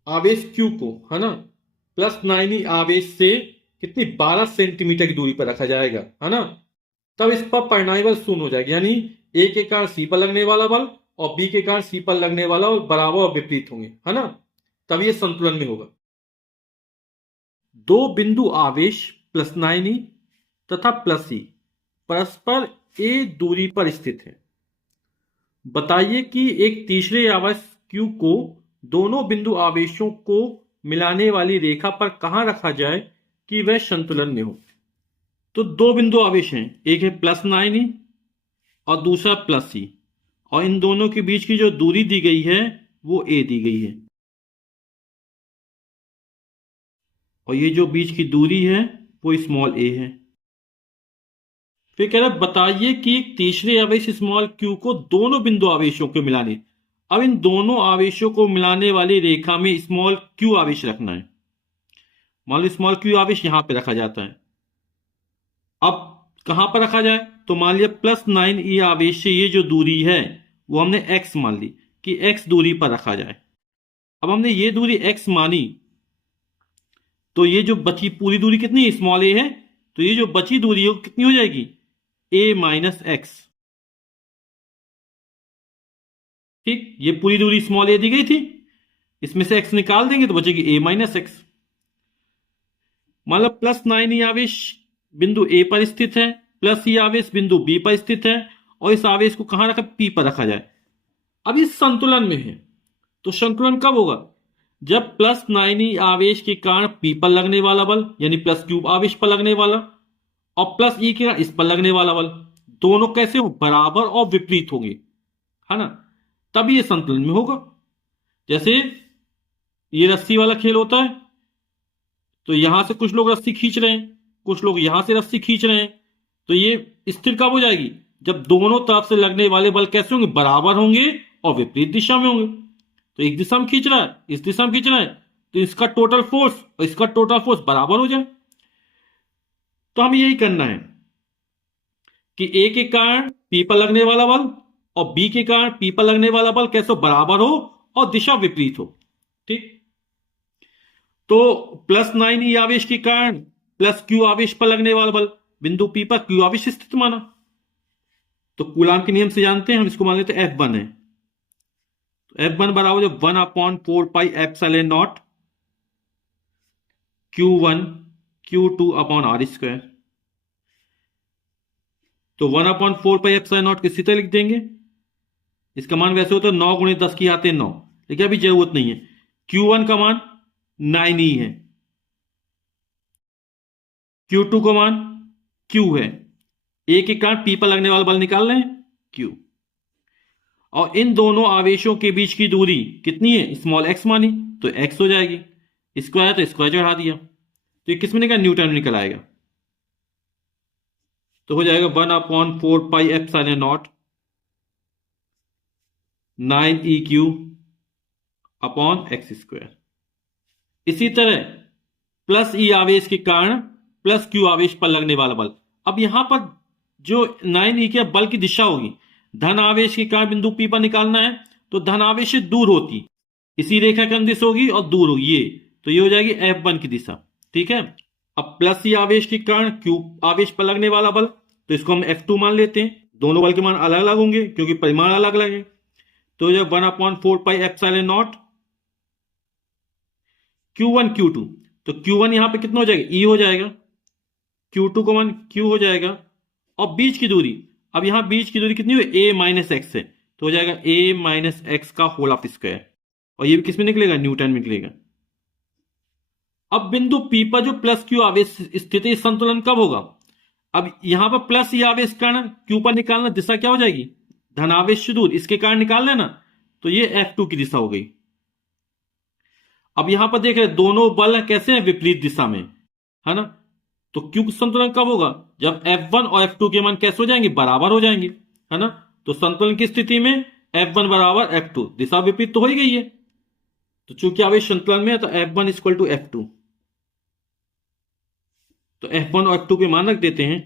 आवेश q को, है ना, +9 आवेश से कितनी 12 सेंटीमीटर की दूरी पर रखा जाएगा, है ना, तब इस पर परिणामी बल शून्य हो जाएगा, यानी ए के कारण सी पर लगने वाला बल और बी के कारण सी पर लगने वाला बल बराबर और विपरीत होंगे, है ना, तब ये संतुलन में होगा। दो बिंदु आवेश +9 तथा +e परस्पर a दूरी पर स्थित है। बताइए कि एक तीसरे आवेश q को दोनों बिंदु आवेशों को मिलाने वाली रेखा पर कहां रखा जाए कि वह संतुलन में हो। तो दो बिंदु आवेश हैं, एक है +9 और दूसरा +e, और इन दोनों के बीच की जो दूरी दी गई है वो a दी गई है, और ये जो बीच की दूरी है वो स्मॉल a है। फिर कह रहा बताइए कि तीसरे आवेश स्मॉल q को दोनों बिंदु आवेशों को मिलाने, अब इन दोनों आवेशों को मिलाने वाली रेखा में स्मॉल q आवेश रखना है। मान लो स्मॉल q आवेश यहां पे रखा जाता है, अब कहां पर रखा जाए, तो मान लिया +9e आवेश से ये जो दूरी है वो हमने x मान ली कि x दूरी पर रखा जाए। अब हमने ये दूरी x मानी, तो ये जो बची पूरी दूरी कितनी, स्मॉल a है, तो ये जो बची दूरी है कितनी हो जाएगी, a माइनस एक्स। ठीक, ये पूरी दूरी स्मॉल a दी गई थी, इसमें से x निकाल देंगे तो बचेगी a माइनस एक्स। मतलब +9e आवेश बिंदु a पर स्थित है, +e आवेश बिंदु b पर स्थित है, और इस आवेश को कहां रखा, p पर रखा जाए। अब इस संतुलन में है, तो संतुलन कब होगा, जब +9e आवेश के कारण p पर लगने वाला बल यानी +q आवेश पर लगने वाला और +e के कारण इस पर लगने वाला बल दोनों कैसे हो, बराबर और विपरीत होंगे, है ना, तभी ये संतुलन में होगा। जैसे ये रस्सी वाला खेल होता है, तो यहां से कुछ लोग रस्सी खींच रहे हैं, कुछ लोग यहां से रस्सी खींच रहे हैं, तो ये स्थिर कब हो जाएगी, जब दोनों तरफ से लगने वाले बल कैसे होंगे, बराबर होंगे और विपरीत दिशा में होंगे। तो एक दिशा में खींच रहा है, इस दिशा में खींच रहा है, तो इसका टोटल फोर्स और इसका टोटल फोर्स बराबर हो जाए। तो हमें यही करना है कि ए के कारण पी पर लगने वाला बल और बी के कारण पी पर लगने वाला बल कैसे बराबर हो और दिशा विपरीत हो। ठीक, तो +9e आवेश के कारण +q आवेश पर लगने वाला बल बिंदु P पर q आवेश स्थित माना, तो कूलाम के नियम से जानते हैं हम, इसको मान लेते हैं F1 है। तो F1 बराबर जो 1/4 pi epsilon nought Q1 Q2 upon R square. तो 1/4 पाई एप्सिलॉन नॉट किसी तरह लिख देंगे, इसका मान वैसे होता है 9 गुणे 10 की आते 9, लेकिन अभी जरूरत नहीं है। Q1 का मान 9 ही है, Q2 का मान Q है, एक एक कारण P पर लगने वाला बल निकाल रहे हैं Q, और इन दोनों आवेशों के बीच की दूरी कितनी है, स्मॉल x मानी, तो x हो जाएगी, स्क्वायर तो स्क्वायर चढ़ा दिया, तो ये किस में निकल, न्यूटन में निकल आएगा। तो हो जाएगा 1/4 pi epsilon not 9 upon X square. इसी तरह प्लस ई आवेश के कारण प्लस क्यू आवेश पर लगने वाला बल। अब यहां पर जो 9 के बल की दिशा होगी, धन आवेश के कारण बिंदु P पर निकालना है, तो धन आवेश से दूर होती इसी रेखा के अनुदिश होगी और दूर होगी ये, तो ये हो जाएगी F1 की दिशा। ठीक है, अब प्लस ई आवेश के कारण क्यू आवेश पर लगने वाला बल, तो इसको हम F2 मान लेते हैं। दोनों बल के मान अलग अलग होंगे क्योंकि परिमाण अलग अलग है। तो जब 1/4 pi epsilon nought Q1 Q2, तो Q1 यहां पे कितना हो जाएगा, E हो जाएगा, Q2 का मान Q हो जाएगा, और बीच की दूरी, अब यहां बीच की दूरी कितनी हुई, A माइनस एक्स है, तो हो जाएगा A माइनस एक्स का होल ऑफ स्क्वायर, और ये भी किस में निकलेगा, न्यूटन में निकलेगा। अब बिंदु P पर जो प्लस क्यू आवेश स्थित है, संतुलन कब होगा, अब यहां पर प्लस ये आवेश कारण क्यू पर निकालना, दिशा क्या हो जाएगी, धनावेश से दूर, इसके कारण निकाल लेना, तो ये F2 की दिशा हो गई। अब यहां पर देख रहे दोनों बल कैसे हैं, विपरीत दिशा में, है ना। तो क्यू संतुलन कब होगा, जब F1 और F2 के मान कैसे हो जाएंगे, बराबर हो जाएंगे, है ना। तो संतुलन की स्थिति में F1 बराबर F2, दिशा विपरीत तो हो ही गई है, तो चूंकि आवेश संतुलन में है तो F1 इक्वल टू F2, तो F1 और F2 के मान रख देते हैं।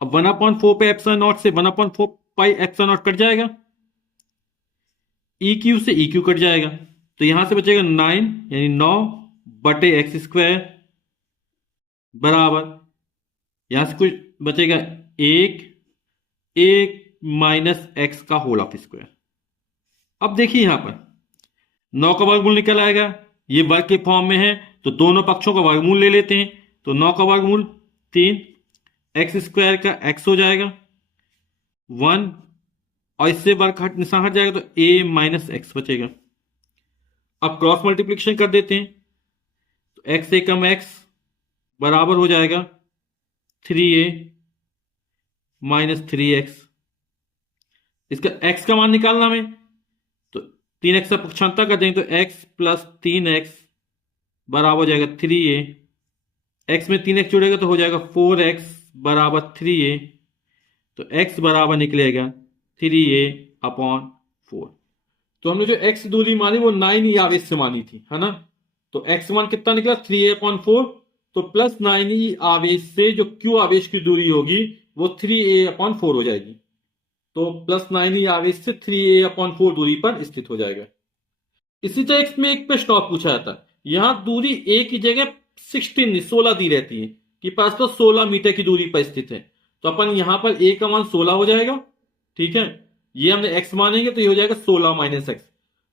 अब 1/4 पे एप्सिलॉन नॉट से 1/4 पाई एप्सिलॉन नॉट कट जाएगा, ई क्यू से ई क्यू कट जाएगा, तो यहां से बचेगा 9 यानी 9/x² बराबर, यहां से कुछ बचेगा 1 माइनस एक्स का होल ऑफ स्क्वायर। अब देखिए यहां पर 9 का वर्गमूल निकल आएगा, ये वर्ग के फॉर्म में है तो दोनों पक्षों का वर्गमूल ले लेते हैं, तो 9 का वर्गमूल 3, x² का x हो जाएगा 1, और इससे वर्ग हट निशान हट जाएगा तो a माइनस एक्स बचेगा। अब क्रॉस मल्टीप्लिकेशन कर देते हैं, तो x से कम x बराबर हो जाएगा 3a माइनस 3x। इसका x का मान निकालना हमें, तो 3x का पक्षांतर कर देंगे, तो x प्लस 3x बराबर हो जाएगा 3a, x में 3x जुड़ेगा तो हो जाएगा 4x बराबर 3a, तो x बराबर निकलेगा 3a अपॉन 4। तो हमने जो x दूरी मानी वो 9e आवेश से मानी थी, है ना। तो x मान कितना निकला, 3a अपॉन 4, तो प्लस 9e आवेश से जो q आवेश की दूरी होगी वो 3a अपॉन 4 हो जाएगी, तो प्लस 9e आवेश से 3a अपॉन 4 दूरी पर स्थित हो जाएगा। इसी तरह x में एक प्रश्न और पूछा जाता है, यहां दूरी a की जगह 16 दी रहती है कि परस्पर 16 मीटर की दूरी पर स्थित है, तो अपन यहां पर a का मान 16 हो जाएगा, ठीक है, ये हमने x मानेंगे तो ये हो जाएगा 16 माइनस एक्स।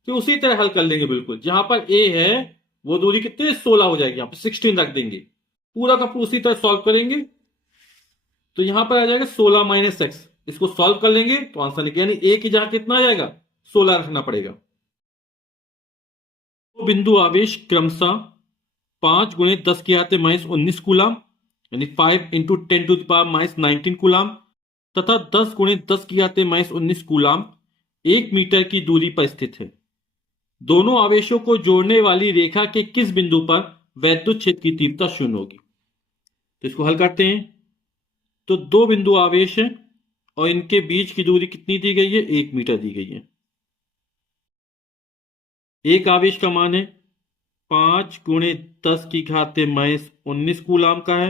तो उसी तरह हल कर लेंगे, बिल्कुल जहां पर a है वो दूरी कितनी 16 हो जाएगी, यहां पर 16 रख देंगे, पूरा का पूरा उसी तरह सॉल्व करेंगे, तो यहां पर आ जाएगा 16 माइनस एक्स, इसको सॉल्व कर लेंगे तो आंसर निकल, यानी a की जगह कितना आ जाएगा 16 रखना पड़ेगा। तो बिंदु आवेश क्रमशः 5 गुणे 10 की घात माइनस 19 कूलाम यानी 5 into 10 to the power minus 19 coulomb तथा 10 गुणे 10 की घात माइनस 19 कूलाम 1 मीटर की दूरी पर स्थित है। दोनों आवेशों को जोड़ने वाली रेखा के किस बिंदु पर वैद्युत क्षेत्र की तीव्रता शून्य होगी। तो इसको हल करते हैं, तो दो बिंदु आवेश है और इनके बीच की दूरी कितनी दी गई है, 1 मीटर दी गई है। एक आवेश का मान है 5 गुणे 10 की घात माइनस 19 कूलाम का है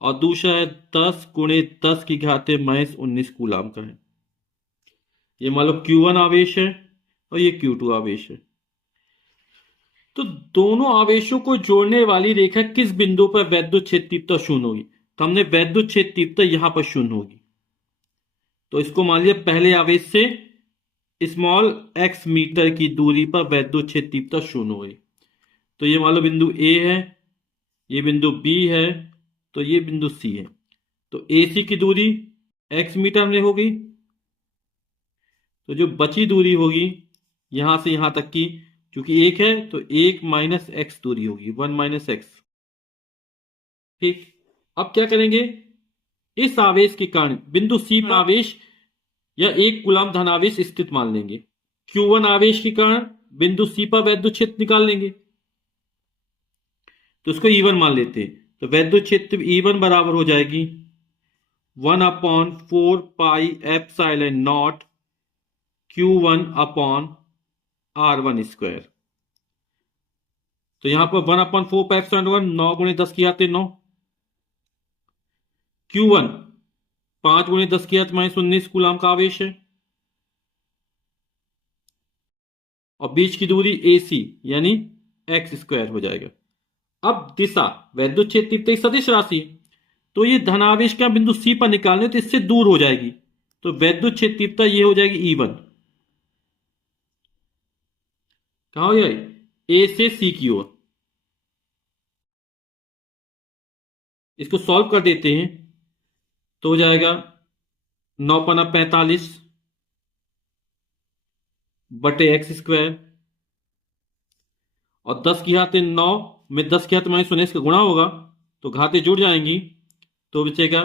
और दूसरा है 10 गुणे 10 की घात माइनस 19 कूलाम का है। ये मान लो Q1 आवेश है और ये Q2 आवेश है। तो दोनों आवेशों को जोड़ने वाली रेखा किस बिंदु पर वैद्युत क्षेत्र तीव्रता शून्य होगी? तो हमने वैद्युत क्षेत्र तीव्रता यहां पर शून्य होगी। तो इसको मान लिया पहले आवेश से स्मॉल x मीटर की दूरी पर वैद्युत क्षेत्र तीव्रता शून्य होगी। तो ये मान लो बिंदु A है, ये बिंदु B है, तो ये बिंदु C है। तो AC की दूरी x मीटर में होगी, तो जो बची दूरी होगी यहां से यहां तक की, क्योंकि 1 है तो 1 माइनस x दूरी होगी, 1 माइनस x। ठीक, अब क्या करेंगे, इस आवेश के कारण बिंदु C पर आवेश या 1 कूलम धनावेश स्थित मान लेंगे। Q1 आवेश के कारण बिंदु C पर वैद्युत क्षेत्र निकाल लेंगे, तो उसको E1 मान लेते हैं। तो वैद्युत क्षेत्र E1 बराबर हो जाएगी 1/4 pi epsilon nought Q1 upon R1 square. तो यहां पर 1/4 पाई एप्सिलॉन 9 गुणे 10 की घात 9, Q1 5 गुणे 10 की घात -19 कूलम का आवेश है, और बीच की दूरी AC यानी x स्क्वायर हो जाएगा। अब दिशा वैद्युत क्षेत्र तीव्रता सदिश राशि, तो ये धनावेश का बिंदु C पर निकालने तो इससे दूर हो जाएगी, तो वैद्युत क्षेत्र तीव्रता ये हो जाएगी E1। कहां हो जाएगी? A से C की ओर। इसको सॉल्व कर देते हैं तो हो जाएगा 9×45 बटे x स्क्वायर, और 10 की घात 9 में 10 की घात -19 का गुणा होगा तो घातें जुड़ जाएंगी, तो बचेगा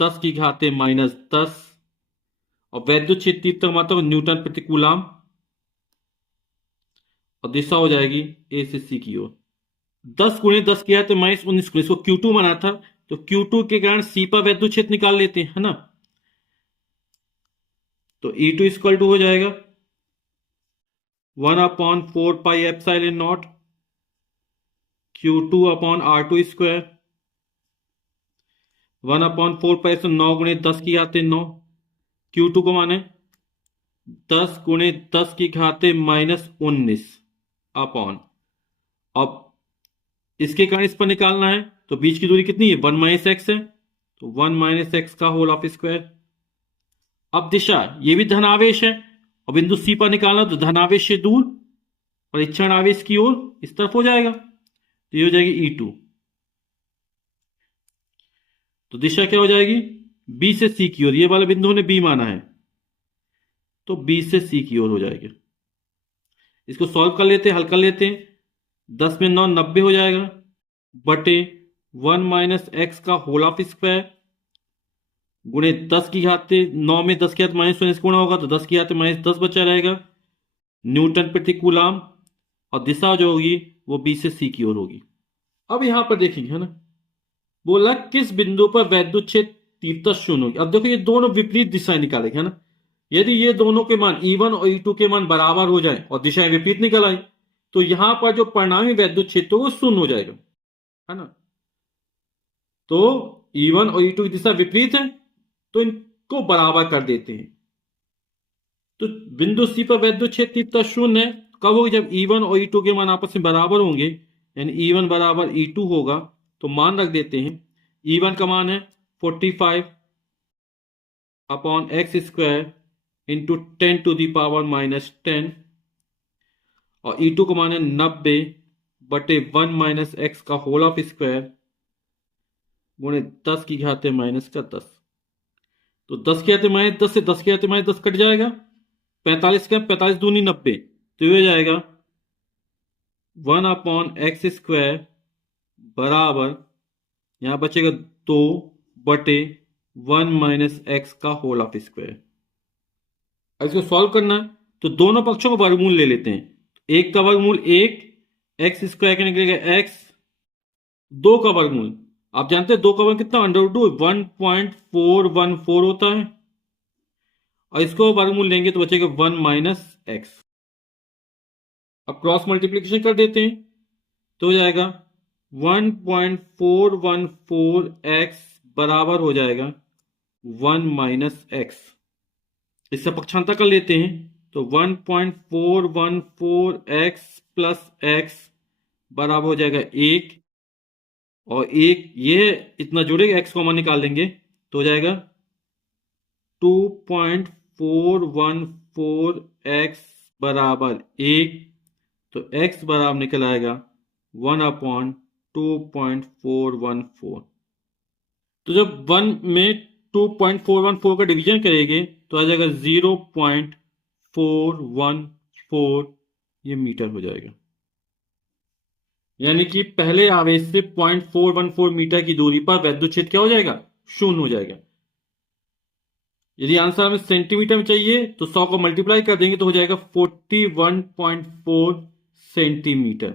10 की घात -10, और वैद्युत क्षेत्र तीव्रता मात्रा न्यूटन प्रति कूलम, और दिशा हो जाएगी A से C की ओर। 10 गुणे 10 की घात -19 को इसको Q2 बना था, तो Q2 के कारण C पर वैद्युत क्षेत्र निकाल लेते हैं, है ना। तो E2 इक्वल टू हो जाएगा 1/4 pi epsilon not Q2 upon R2 square, 1/4 पाई से 9 गुणे 10 की घात 9, Q2 को माने 10 गुणे 10 की घात -19 अपॉन, अब इसके कारण इस पर निकालना है, तो बीच की दूरी कितनी है? 1 माइनस एक्स है, तो 1 माइनस एक्स का होल ऑफ स्क्वायर। अब दिशा ये भी धनावेश है, और बिंदु सी पर निकालना, तो धनावेश से दूर परीक्षण आवेश की ओर इस तरफ हो जाएगा, तो ये हो जाएगी E2। तो दिशा क्या हो जाएगी? बी से सी की ओर, ये वाला बिंदु ने बी माना है, तो बी से सी की ओर हो जाएगा। इसको सॉल्व कर लेते हैं, हल कर लेते हैं। 10 में 9 90 हो जाएगा, बटे 1 माइनस एक्स का होल ऑफ स्क्वायर गुणे 10 की घात 9 में 10 की घात -19 गुणा होगा, तो 10 की घात -10 बचा रहेगा न्यूटन प्रति कूलम, और दिशा जो होगी वो बी से सी की ओर होगी। अब यहां पर देखेंगे, है ना, बोला किस बिंदु पर वैद्युत क्षेत्र तीव्रता शून्य होगी। अब देखो ये दोनों विपरीत दिशाएं निकालेंगे, है ना। यदि ये दोनों के मान E1 और E2 के मान बराबर हो जाए और दिशाएं विपरीत निकल आई, तो यहां पर जो परिणामी वैद्युत क्षेत्र वो शून्य हो जाएगा, है ना। तो E1 और E2 की दिशा विपरीत है, तो इनको बराबर कर देते हैं। तो बिंदु सी पर वैद्युत क्षेत्र तीव्रता शून्य है, कब होगी? जब E1 और E2 के मान आपस में बराबर होंगे, यानी E1 बराबर E2 होगा। तो मान रख देते हैं, E1 का मान है 45 upon X square into 10 to the power -10, और E2 का मान है 90 बटे 1 माइनस एक्स का होल ऑफ स्क्वायर गुणे 10 की घात -10। तो 10 की घात -10 से 10 की घात -10 कट जाएगा, 45 का 45 दूनी 90, तो ये हो जाएगा 1 अपॉन एक्स स्क्वायर बराबर, यहां बचेगा 2 बटे 1 माइनस एक्स का होल ऑफ स्क्वायर। इसको सॉल्व करना है तो दोनों पक्षों का वर्गमूल ले लेते हैं। एक का वर्गमूल 1, एक्स स्क्वायर का निकलेगा x, 2 का वर्गमूल आप जानते हैं 2 का वर्ग कितना? √2 1.414 होता है, और इसको वर्गमूल लेंगे तो बचेगा 1 माइनस एक्स। अब क्रॉस मल्टीप्लीकेशन कर देते हैं तो हो जाएगा 1.414x बराबर हो जाएगा 1 माइनस एक्स। इससे पक्षांतर कर लेते हैं तो 1.414x प्लस x बराबर हो जाएगा 1, और 1 ये इतना जुड़ेगा, x कॉमन निकाल लेंगे तो हो जाएगा 2.414 x बराबर 1। तो x बराबर निकल आएगा 1/2.414। तो जब 1 में 2.414 का डिवीजन करेंगे तो आ जाएगा 0.414, ये मीटर हो जाएगा। यानी कि पहले आवेश से 0.414 मीटर की दूरी पर वैद्युत क्षेत्र क्या हो जाएगा, शून्य हो जाएगा। यदि आंसर हमें सेंटीमीटर में चाहिए तो 100 को मल्टीप्लाई कर देंगे तो हो जाएगा 41.4 सेंटीमीटर।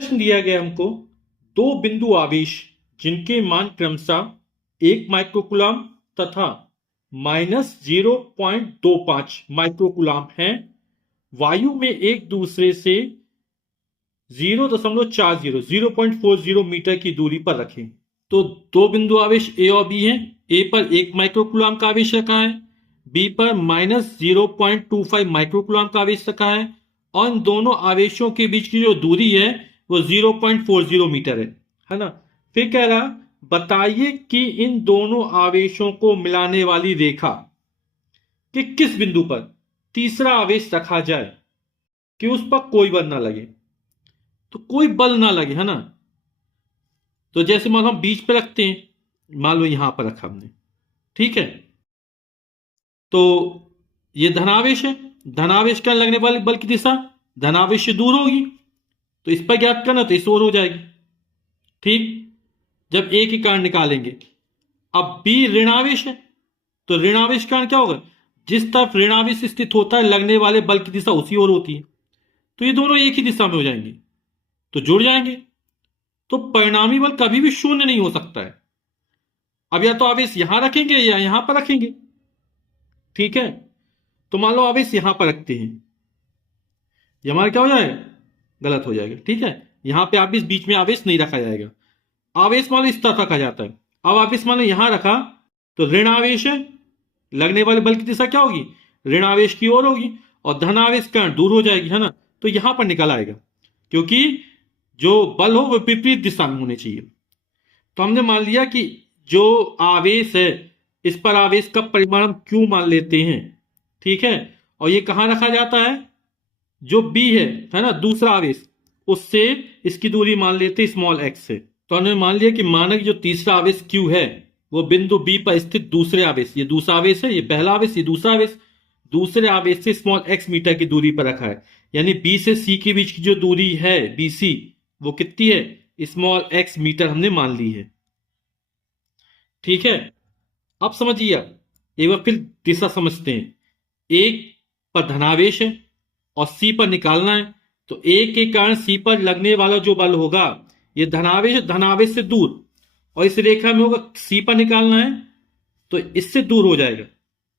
प्रश्न दिया गया हमको, दो बिंदु आवेश जिनके मान क्रमशः 1 माइक्रोकुलाम तथा -0.25 माइक्रोकुलाम हैं, वायु में एक दूसरे से 0.40 मीटर की दूरी पर रखें। तो दो बिंदु आवेश ए और बी हैं। ए पर 1 माइक्रोकुलाम का आवेश रखा है, बी पर -0.25 माइक्रोकुलाम का आवेश रखा है, और इन दोनों आवेशों के बीच की जो दूरी है वो 0.40 मीटर है ना। फिर कह रहा, बताइए कि इन दोनों आवेशों को मिलाने वाली रेखा कि किस बिंदु पर तीसरा आवेश रखा जाए कि उस पर कोई बल ना लगे। तो कोई बल ना लगे, है ना। तो जैसे मान लो हम बीच पे रखते हैं, मान लो यहां पर रखा हमने, ठीक है। तो ये धनावेश है, धनावेश का लगने वाले बल की दिशा धनावेश से दूर होगी, तो इस पर ज्ञात करना तो इस ओर हो जाएगी, ठीक। जब ए के कारण निकालेंगे, अब बी ऋणावेश है, तो ऋणावेश कारण क्या होगा, जिस तरफ ऋणावेश स्थित होता है लगने वाले बल की दिशा उसी ओर होती है, तो ये दोनों एक ही दिशा में हो जाएंगे, तो जुड़ जाएंगे। तो परिणामी बल कभी भी शून्य नहीं हो सकता है। अब या तो आवेश यहां रखेंगे या यहां पर रखेंगे, ठीक है। तो मान लो आवेश यहां पर रखते हैं, ये हमारा क्या हो जाएगा, गलत हो जाएगा, ठीक है। यहां पे आवेश, बीच में आवेश नहीं रखा जाएगा। आवेश मान लो इस तरफ रखा जाता है, अब आवेश मान लो यहां रखा तो ऋण आवेश है, लगने वाले बल की दिशा क्या होगी, ऋण आवेश की ओर होगी, और धन आवेश कर्ण दूर हो जाएगी, है ना। तो यहां पर निकल आएगा, क्योंकि जो बल हो वो विपरीत दिशा में होने चाहिए। तो हमने मान लिया कि जो आवेश है इस पर आवेश का परिमाण हम क्यू मान लेते हैं, ठीक है। और ये कहां रखा जाता है, जो बी है ना, दूसरा आवेश, उससे इसकी दूरी मान लेते स्मॉल एक्स से। तो हमने मान लिया कि मानक जो तीसरा आवेश क्यू है वो बिंदु बी पर स्थित दूसरे आवेश, ये दूसरा आवेश है, ये पहला आवेश, ये दूसरा आवेश, दूसरे आवेश से स्मॉल एक्स मीटर की दूरी पर रखा है। यानी बी से सी के बीच की जो दूरी है बी सी, वो कितनी है, स्मॉल एक्स मीटर हमने मान ली है, ठीक है। अब समझिए, एक बार फिर दिशा समझते हैं। एक पर धनावेश है और सी पर निकालना है, तो ए के कारण सी पर लगने वाला जो बल होगा, ये धनावेश, धनावेश से दूर, और इस रेखा में होगा सी पर निकालना है, तो इससे दूर हो जाएगा,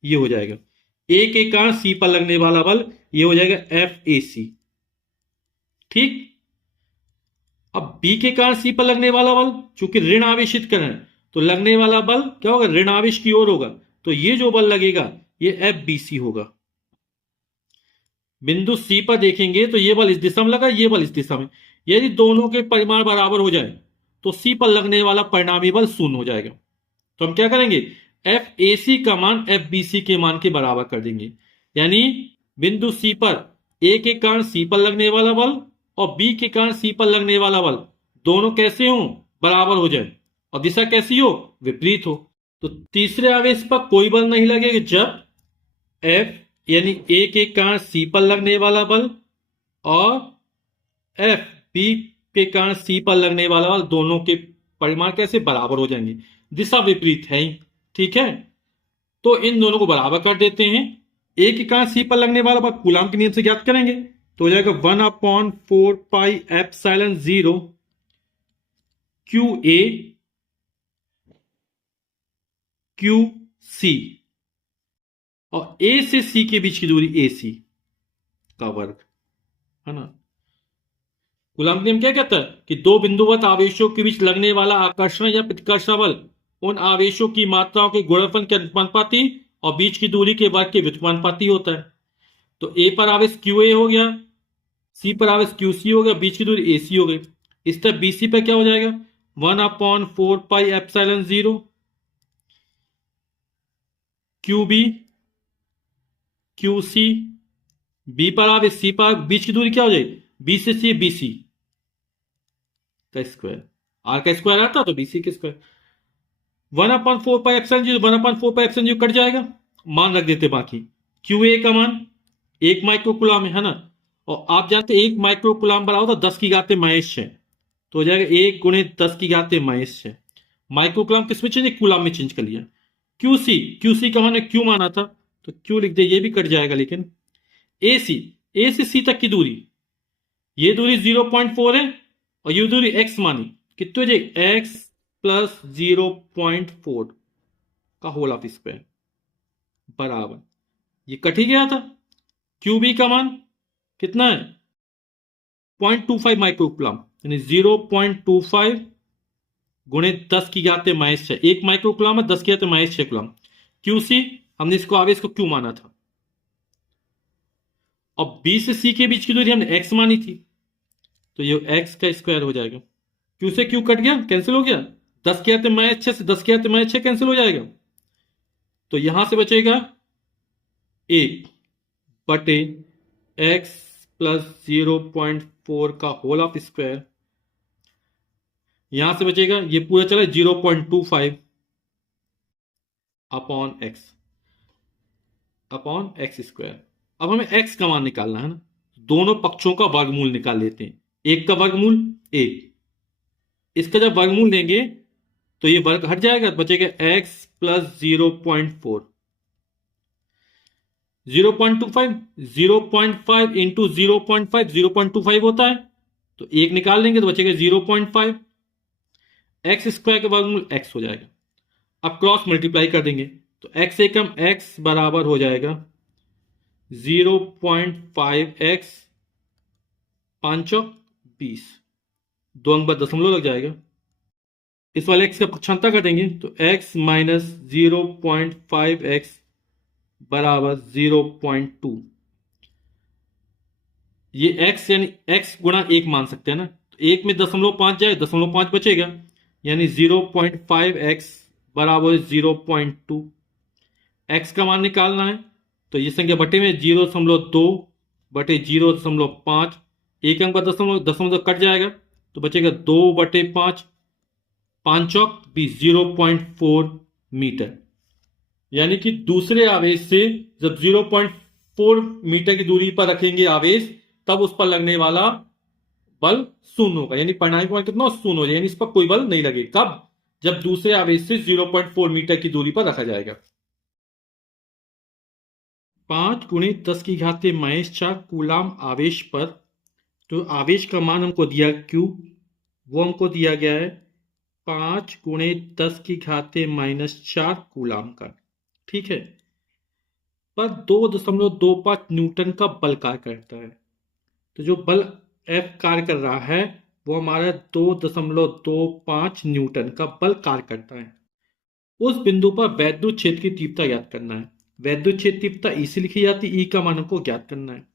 ये हो जाएगा ए के कारण सी पर लगने वाला बल, ये हो जाएगा एफ ए सी, ठीक। अब बी के कारण सी पर लगने वाला बल, चूंकि ऋण आवेशित करण है, तो लगने वाला बल क्या होगा, ऋण आवेश की ओर होगा, तो ये जो बल लगेगा ये एफ बी सी होगा। बिंदु सी पर देखेंगे तो ये बल इस दिशा में लगा, ये बल इस दिशा में। यदि दोनों के परिमाण बराबर हो जाए तो सी पर लगने वाला परिणामी बल शून्य हो जाएगा। तो हम क्या करेंगे, एफ ए सी का मान एफ बी सी के मान के बराबर कर देंगे। यानी बिंदु सी पर ए के कारण सी पर लगने वाला बल और बी के कारण सी पर लगने वाला बल दोनों कैसे हो, बराबर हो जाए, और दिशा कैसी हो, विपरीत हो। तो तीसरे आवेश पर कोई बल नहीं लगेगा जब एफ यानी ए के कारण सी पर लगने वाला बल और एफ बी के कारण सी पर लगने वाला बल दोनों के परिमाण कैसे बराबर हो जाएंगे, दिशा विपरीत है ही, ठीक है। तो इन दोनों को बराबर कर देते हैं। ए के कारण सी पर लगने वाला बल कूलाम के नियम से ज्ञात करेंगे, तो हो जाएगा 1/4 pi epsilon 0 Q A Q C, और ए से सी के बीच की दूरी ए सी का वर्ग, है ना। कूलम्ब नियम क्या कहता है कि दो बिंदुवत आवेशों के बीच लगने वाला आकर्षण या प्रतिकर्षण बल उन आवेशों की मात्राओं के गुणनफल के अनुपाती और बीच की दूरी के वर्ग के व्युत्क्रमानुपाती होता है। तो ए पर आवेश क्यू ए हो गया, सी पर आवेश क्यू सी हो गया, बीच की दूरी ए सी हो गई। इस तरह बी सी पर क्या हो जाएगा 1/4πε0 Q B Q C, B पर आवेश सी पर, बीच की दूरी क्या हो जाएगी बी से सी, बी सी का स्क्वायर, आर का स्क्वायर आता तो बी सी का स्क्वायर। 1/4πε0 1/4πε0 कट जाएगा, मान रख देते बाकी। क्यू ए का मान 1 माइक्रो कूलम है ना, और आप जानते 1 माइक्रो कूलम बराबर होता 10 की घात -6, तो हो जाएगा 1 गुणे 10 की घात -6। माइक्रो कूलम किस में चेंज, कूलम में चेंज कर लिया। क्यू सी का मान क्यू माना था तो क्यू लिख दे, ये भी कट जाएगा। लेकिन ए से सी तक की दूरी, ये दूरी 0.4 है और ये दूरी एक्स मानी, कितने हो जाएगी एक्स प्लस 0.4 का होल ऑफ स्क्वायर बराबर, ये कट ही गया था। क्यू बी का मान कितना है 0.25 माइक्रो कूलम, यानी 0.25 गुणे 10 की घात -6, 1 माइक्रो कूलम है 10 की घात -6 कूलम। क्यू सी हमने इसको आवेश को क्यू माना था, और बी से सी के बीच की दूरी हमने एक्स मानी थी, तो ये एक्स का स्क्वायर हो जाएगा। क्यू से क्यू कट गया, कैंसिल हो गया, 10 की घात -6 से 10 की घात -6 कैंसिल हो जाएगा, तो यहां से बचेगा 1 बटे एक्स प्लस 0.4 का होल ऑफ स्क्वायर, यहां से बचेगा ये पूरा चला 0.25 अपॉन एक्स स्क्वायर। अब हमें एक्स का मान निकालना है ना, दोनों पक्षों का वर्गमूल निकाल लेते हैं। एक का वर्गमूल 1, इसका जब वर्गमूल लेंगे तो ये वर्ग हट जाएगा, बचेगा एक्स प्लस 0.4, 0.5 इंटू 0.5 0.25 होता है, तो 1 निकाल लेंगे तो बचेगा 0.5, एक्स स्क्वायर का वर्गमूल एक्स हो जाएगा। अब क्रॉस मल्टीप्लाई कर देंगे तो एक्स एकम एक्स बराबर हो जाएगा 0.5x 5 20, 2 अंक बाद दशमलव लग जाएगा। इस वाले x का पक्षांतर कर देंगे तो x माइनस 0.5x बराबर 0.2, ये x यानी x गुणा 1 मान सकते हैं ना, तो 1 में 0.5 जाए 0.5 बचेगा, यानी 0.5x बराबर 0.2। x का मान निकालना है तो ये संख्या बटे में 0.2 बटे 0.5, 1 अंक का दशमलव कट जाएगा तो बचेगा 2 बटे 5, 5 चौक 20, 0.4 मीटर। यानी कि दूसरे आवेश से जब 0.4 मीटर की दूरी पर रखेंगे आवेश, तब उस पर लगने वाला बल शून्य होगा, यानी परिणामी बल कितना शून्य हो जाएगा, यानी इस पर कोई बल नहीं लगेगा। कब, जब दूसरे आवेश से 0.4 मीटर की दूरी पर रखा जाएगा। 5 गुणे 10 की घात -4 कूलाम आवेश पर, तो आवेश का मान हमको दिया Q, वो हमको दिया गया है 5 गुणे 10 की घात -4 कूलाम का, ठीक है। पर 2.25 न्यूटन का बल कार्य करता है, तो जो बल F कार्य कर रहा है वो हमारा 2.25 न्यूटन का बल कार्य करता है। उस बिंदु पर वैद्युत क्षेत्र की तीव्रता ज्ञात करना है। वैद्युत क्षेत्र तीव्रता ई से लिखी जाती है, ई का मान हमको ज्ञात करना है।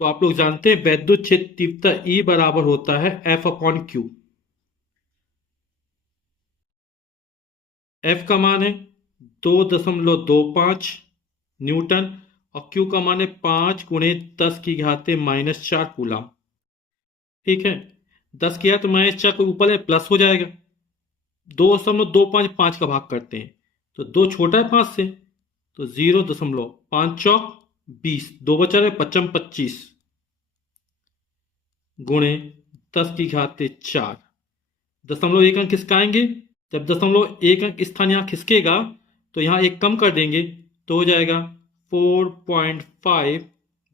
तो आप लोग जानते हैं वैद्युत क्षेत्र तीव्रता ई बराबर होता है F/Q। F का मान है 2.25 न्यूटन और Q का मान है 5 गुणे 10 की घात -4 कूलाम, ठीक है। 10 की घात -4 को ऊपर है प्लस हो जाएगा, 2.25 5 का भाग करते हैं तो 2 छोटा है 5 से, तो 0.5 चौक 20, 2 बचा रहे 55 25 गुणे 10 की घात 4, दशमलव 1 अंक खिसकाएंगे, जब दशमलव 1 अंक स्थान यहां खिसकेगा तो यहां एक कम कर देंगे तो हो जाएगा 4.5,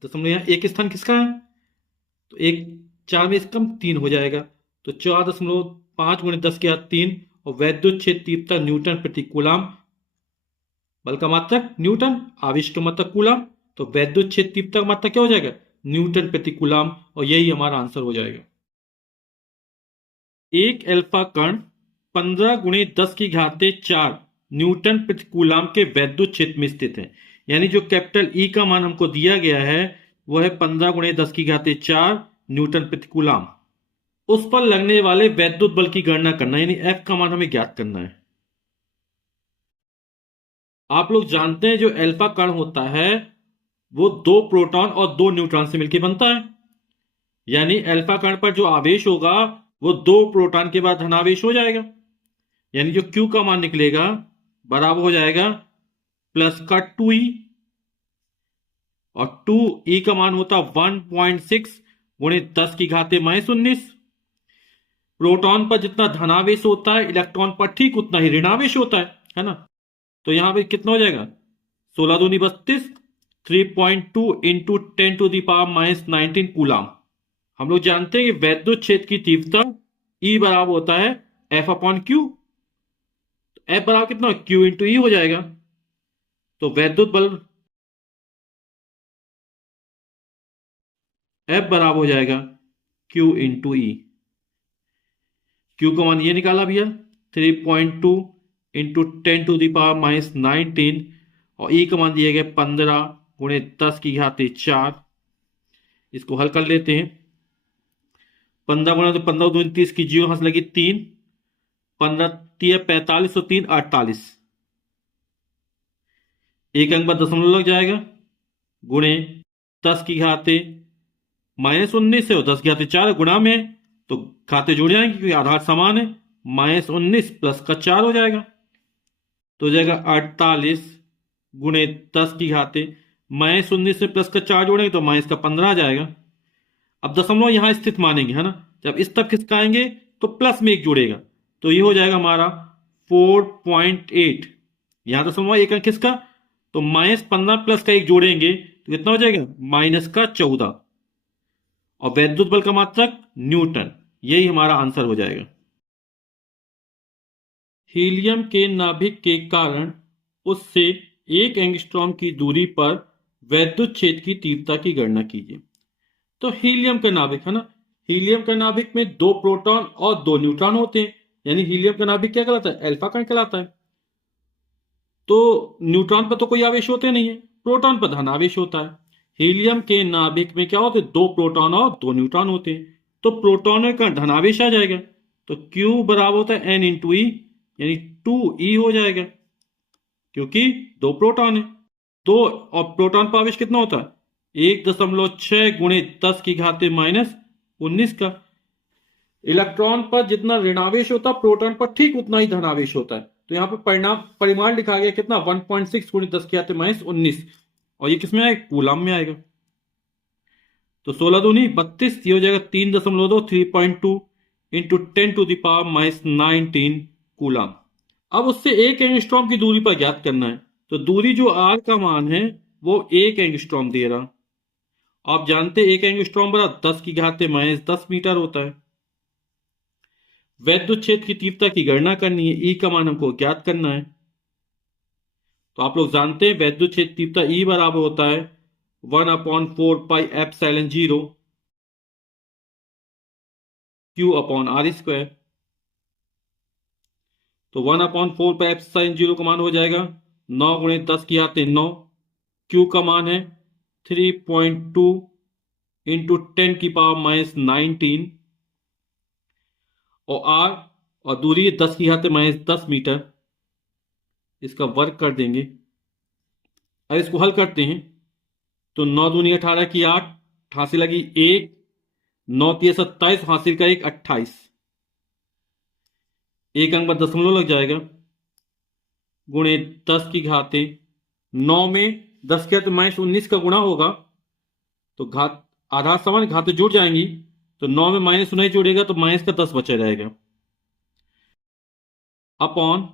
दशमलव यहां एक स्थान खिसकाया तो 1 4 में कम 3 हो जाएगा, तो 4.5 गुणे 10 की घात 3, और वैद्युत क्षेत्र तीव्रता न्यूटन प्रति कूलाम, बल का मात्रक न्यूटन, आवेश का मात्रक कूलाम, तो वैद्युत क्षेत्र तीव्रता का मात्रक क्या हो जाएगा न्यूटन प्रति कूलाम, और यही हमारा आंसर हो जाएगा। एक अल्फा कण 15 गुणे 10 की घात 4 न्यूटन प्रति कूलाम के वैद्युत क्षेत्र में स्थित है। यानी जो कैपिटल ई का मान हमको दिया गया है वो है 15 गुणे 10 की घाते 4 न्यूटन प्रति कूलाम। उस पर लगने वाले वैद्युत बल की गणना करना, यानी F का मान हमें ज्ञात करना है। आप लोग जानते हैं जो अल्फा कण होता है वो 2 प्रोटॉन और 2 न्यूट्रॉन से मिलकर बनता है। यानी अल्फा कण पर जो आवेश होगा वो 2 प्रोटॉन के बाद धनावेश हो जाएगा। यानी जो Q का मान निकलेगा बराबर हो जाएगा प्लस का 2E, और 2E का मान होता 1.6 गुणे 10 की घाते -19। प्रोटॉन पर जितना धनावेश होता है इलेक्ट्रॉन पर ठीक उतना ही ऋणावेश होता है ना। तो यहां पे कितना हो जाएगा, 16 दूनी 32, 3.2 इंटू 10⁻⁻19 कूलाम। हम लोग जानते हैं कि वैद्युत क्षेत्र की तीव्रता E बराबर होता है F/Q। F बराबर कितना, Q इंटू E हो जाएगा। तो वैद्युत बल F बराबर हो जाएगा Q इंटू E। Q का मान ये निकाला भैया 3.2 इंटू 10⁻⁻19, और E का मान दिया गया 15 गुणे 10 की घाते 4। इसको हल कर लेते हैं। 15 गुणा तो 15 दूनी 30 की, जीरो हंस लगी 3, 15 3 45 और 3 48। एक अंक बाद दशमलव लग जाएगा, गुणे 10 की घाते -19 है और 10 की घाते 4 गुणा में है, तो घाते जुड़ जाएंगे क्योंकि आधार समान है। -19 प्लस का 4 हो जाएगा, तो हो जाएगा 48 गुणे 10 की घाते -19 से प्लस का 4 जोड़ेंगे तो माइनस का 15 आ जाएगा। अब दशमलव यहां स्थित मानेंगे, है ना। जब इस तक खिसकाएंगे तो प्लस में 1 जुड़ेगा, तो ये हो जाएगा हमारा 4.8। यहां दशमलव एक अंक खिसका तो -15 प्लस का 1 जोड़ेंगे तो कितना हो जाएगा, -14। और वैद्युत बल का मात्रक न्यूटन। यही हमारा आंसर हो जाएगा। हीलियम के नाभिक के कारण उससे 1 एंगस्ट्रॉम की दूरी पर वैद्युत क्षेत्र की तीव्रता की गणना कीजिए। तो हीलियम का नाभिक, है ना, हीलियम का नाभिक में 2 प्रोटॉन और 2 न्यूट्रॉन होते हैं। यानी हीलियम का नाभिक क्या कहलाता है, अल्फा कण कहलाता है। तो न्यूट्रॉन पर तो कोई आवेश होते नहीं है, प्रोटॉन पर धन आवेश होता है। हीलियम के नाभिक में क्या होते हैं, 2 प्रोटॉन और 2 न्यूट्रॉन होते हैं। तो प्रोटॉन का धनावेश आ जाएगा, तो Q बराबर होता है N इंटू ई, यानी 2E हो जाएगा, क्योंकि 2 प्रोटॉन है। तो और प्रोटॉन पर आवेश कितना होता है, 1.6 गुणे 10 की घाते -19 का। इलेक्ट्रॉन पर जितना ऋणावेश होता है प्रोटॉन पर ठीक उतना ही धनावेश होता है। तो यहाँ पर परिमाण लिखा गया कितना, 1.6 गुणे 10 की घाते -19, और ये किसमें आएगा, कूलाम में आएगा। तो 16 दूनी 32, ये हो जाएगा 3.2 3.2 इंटू 10⁻⁻19 कूलाम। अब उससे 1 एंगस्ट्रॉम की दूरी पर ज्ञात करना है। तो दूरी जो R का मान है वो 1 एंगस्ट्रॉम दे रहा। आप जानते 1 एंगस्ट्रॉम बराबर 10 की घाते -10 मीटर होता है। वैद्युत क्षेत्र की तीव्रता की गणना करनी है, E का मान हमको ज्ञात करना है। तो आप लोग जानते हैं वैद्युत क्षेत्र तीव्रता E बराबर होता है 1/4πε0 Q/R²। तो 1/4πε0 का मान हो जाएगा 9 गुणे 10 की घाते 9। Q का मान है 3.2 इंटू 10⁻⁻19, और R और दूरी 10 की घाते -10 मीटर। इसका वर्ग कर देंगे। अब इसको हल करते हैं तो 9 दूनी 18 की 8, हासिल लगी 1, 9 3 27, हासिल का 1 28। एक अंक पर दशमलव लग जाएगा, गुणे 10 की घाते 9 में 10 के घाते -19 का गुणा होगा, तो घात आधार समान घाते जुड़ जाएंगी, तो 9 में -19 जोड़ेगा तो माइनस का 10 बचा रहेगा, अपॉन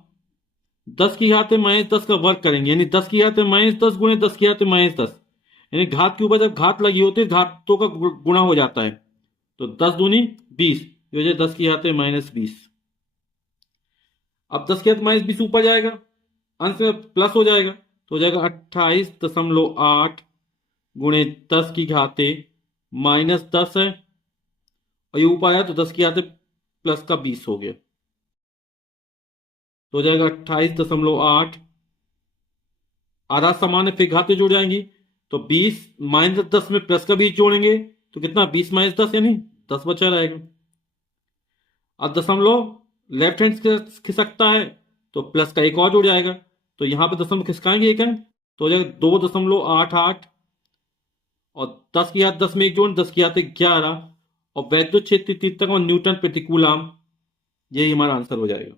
10 की घाते -10 का वर्ग करेंगे, यानी 10 की घाते -10 गुणे 10 की घाते -10, यानी घात के ऊपर जब घात लगी होती है घातों का गुणा हो जाता है। तो 10 दूनी 20, ये हो जाए 10 की घाते -20। अब 10 की घाते -20 ऊपर जाएगा, अंश में प्लस हो जाएगा, तो हो जाएगा 28.8 गुणे 10 की घाते -10 है, और ये ऊपर आया तो 10 की घाते प्लस का 20 हो गया, तो हो जाएगा 28.8। आधा समान है, फिर घाते जुड़ जाएंगी, तो 20 माइनस 10 में प्लस का 20 जोड़ेंगे तो कितना, 20 माइनस 10 यानी 10 बचा रहेगा। अब दशमलव लेफ्ट हैंड खिसकता है तो प्लस का एक और जुड़ जाएगा, तो यहां पे दशमलव खिसकाएंगे एक अंक तो हो जाएगा 2.88 और 10 की घात 10 में एक जोड़ 10 की घात 11 और वैद्युत क्षेत्र तीर्थक और न्यूटन प्रतिकूलाम, यही हमारा आंसर हो जाएगा।